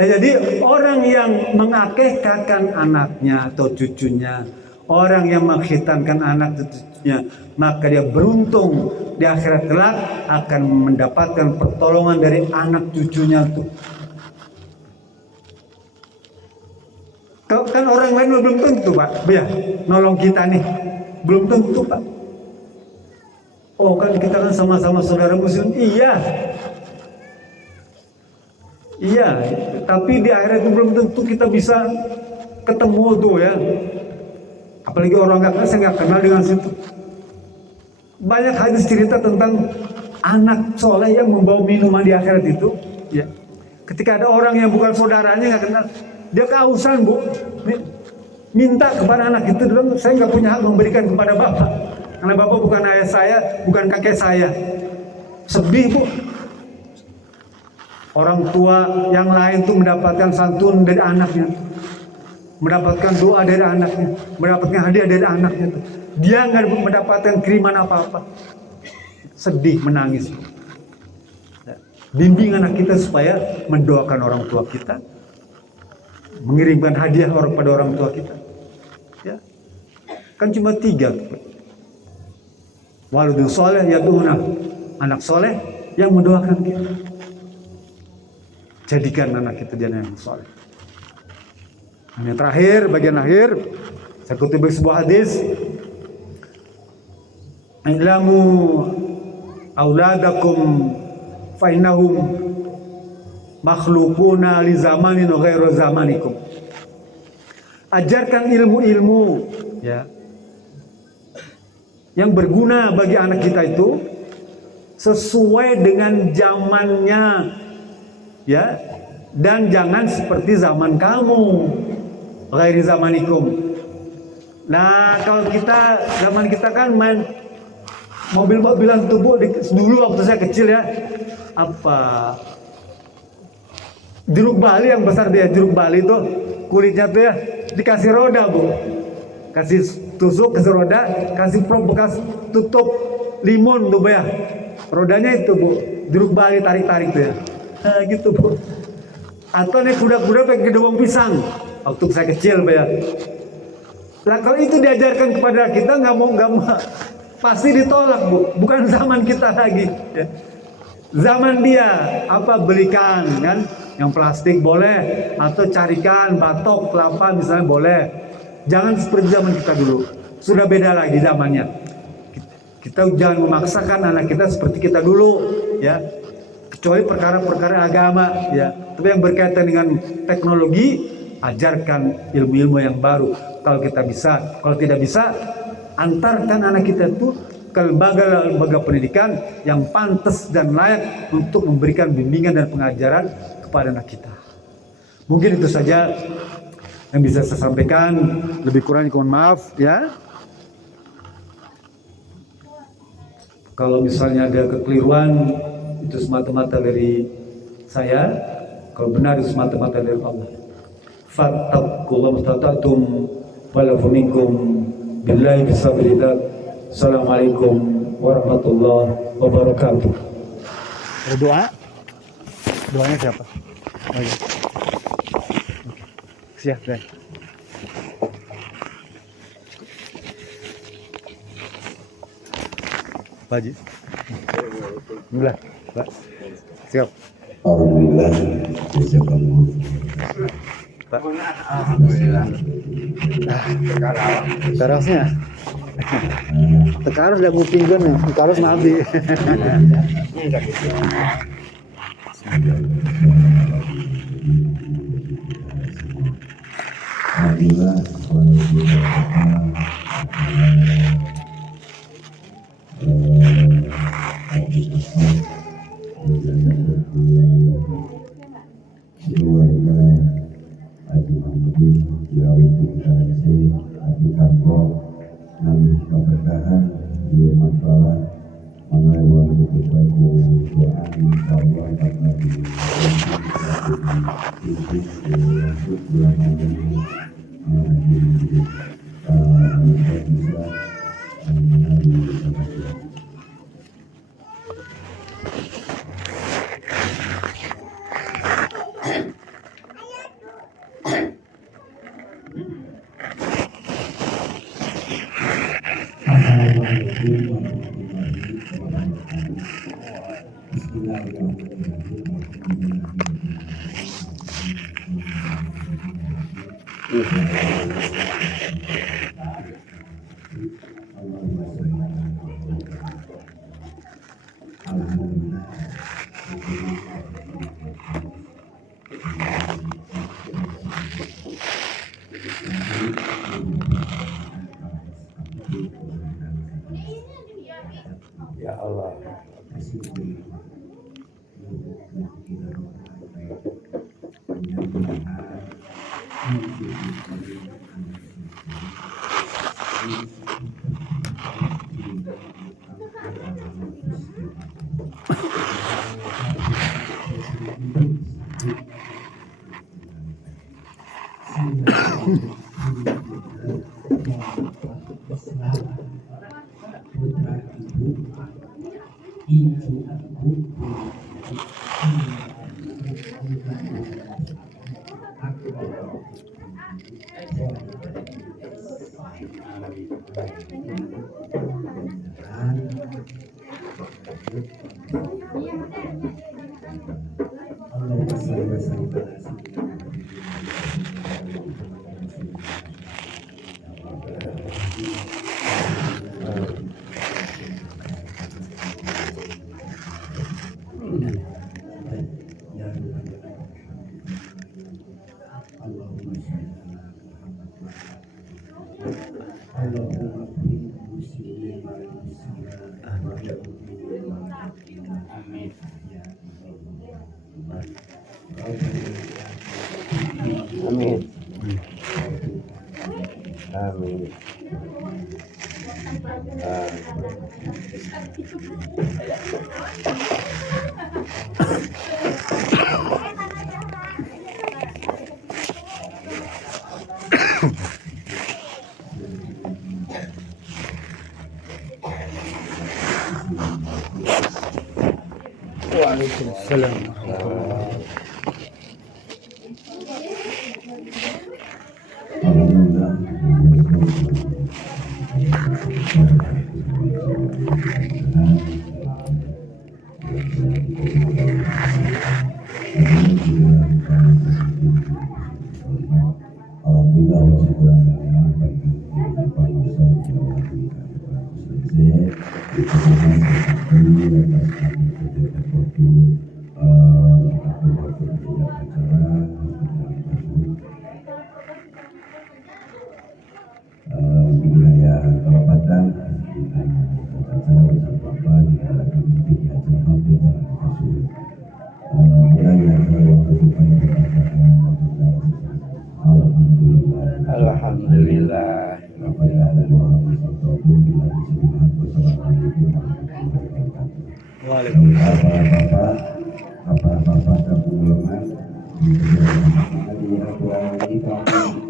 Jadi orang yang mengakikahkan anaknya atau cucunya, orang yang menghitankan anak cucunya, maka dia beruntung di akhirat kelak akan mendapatkan pertolongan dari anak cucunya tuh. Kan orang lain belum tentu Pak, ya, nolong kita nih, belum tentu Pak. Oh kan kita kan sama-sama saudara muslim, iya, tapi di akhirat itu belum tentu kita bisa ketemu tuh ya. Apalagi orang nggak kenal, saya nggak kenal dengan situ. Banyak hadis cerita tentang anak soleh yang membawa minuman di akhirat itu, ya. Ketika ada orang yang bukan saudaranya nggak kenal, dia kehausan Bu, Minta kepada anak itu dulu, saya nggak punya hak memberikan kepada bapak. Karena bapak bukan ayah saya, bukan kakek saya. Sedih bu. Orang tua yang lain tuh mendapatkan santun dari anaknya, mendapatkan doa dari anaknya, mendapatkan hadiah dari anaknya. Dia nggak mendapatkan kiriman apa-apa. Sedih, menangis. Bimbing anak kita supaya mendoakan orang tua kita, mengirimkan hadiah pada orang tua kita. Ya, kan cuma 3. Waladun soleh yad'una, anak soleh yang mendoakan kita. Jadikan anak kita dia yang soleh. Dan yang terakhir, bagian akhir, saya kutip sebuah hadis. Ilamu auladakum fa innahum makhluquna li zamanin ghairu zamanikum. Ajarkan ilmu-ilmu ya yang berguna bagi anak kita itu sesuai dengan zamannya ya, dan jangan seperti zaman kamu, ghairi zamanikum. Nah, kalau zaman kita kan main mobil-mobilan tubuh dulu waktu saya kecil ya, apa jeruk bali yang besar dia, jeruk bali tuh kulitnya tuh ya dikasih roda bu, kasih tusuk kasih roda, kasih prop bekas tutup limun tuh bu ya, rodanya itu bu, jeruk bali tarik-tarik tuh ya, nah, gitu bu. Atau nih kuda-kuda pakai gedebong pisang waktu saya kecil bu ya. Nah kalau itu diajarkan kepada kita nggak mau pasti ditolak bu, bukan zaman kita lagi ya. Zaman dia apa, belikan kan yang plastik boleh, atau carikan batok kelapa misalnya boleh. Jangan seperti zaman kita dulu, sudah beda lagi zamannya. Kita jangan memaksakan anak kita seperti kita dulu ya, kecuali perkara-perkara agama ya. Tapi yang berkaitan dengan teknologi, ajarkan ilmu-ilmu yang baru kalau kita bisa. Kalau tidak bisa, antarkan anak kita itu ke lembaga pendidikan yang pantas dan layak untuk memberikan bimbingan dan pengajaran kepada anak kita. Mungkin itu saja yang bisa saya sampaikan. Lebih kurang mohon maaf ya. Kalau misalnya ada kekeliruan, itu semata-mata dari saya. Kalau benar itu semata-mata dari Allah. Fattaqullaha mastata'tum walafu minkum billahi bisabilillah. Assalamualaikum warahmatullahi wabarakatuh. Doa? Doanya siapa? Oh, ya. Siap, deh. Pak Haji. Alhamdulillah, Pak. Siap. Alhamdulillah, Pak. Alhamdulillah. Karosnya. Tekaros udah kuping kan ya, tekaros nabi. Alhamdulillah, keberkahan di masalah mengenai berbagai doa insyaallah karena ya Allah. Amin. Amin. Waalaikumsalam warahmatullahi wilayah Kabupaten dengan acara bersama Bapak di dalam mimpi acara hampir dalam kasus wilayah waktu supaya dikatakan Alhamdulillah Alhamdulillah Rabbana Muhammad sallallahu alaihi wasallam wassalamualaikum warahmatullahi wabarakatuh. Waalaikumsalam. Bapak-bapak dan ulama di aturan ini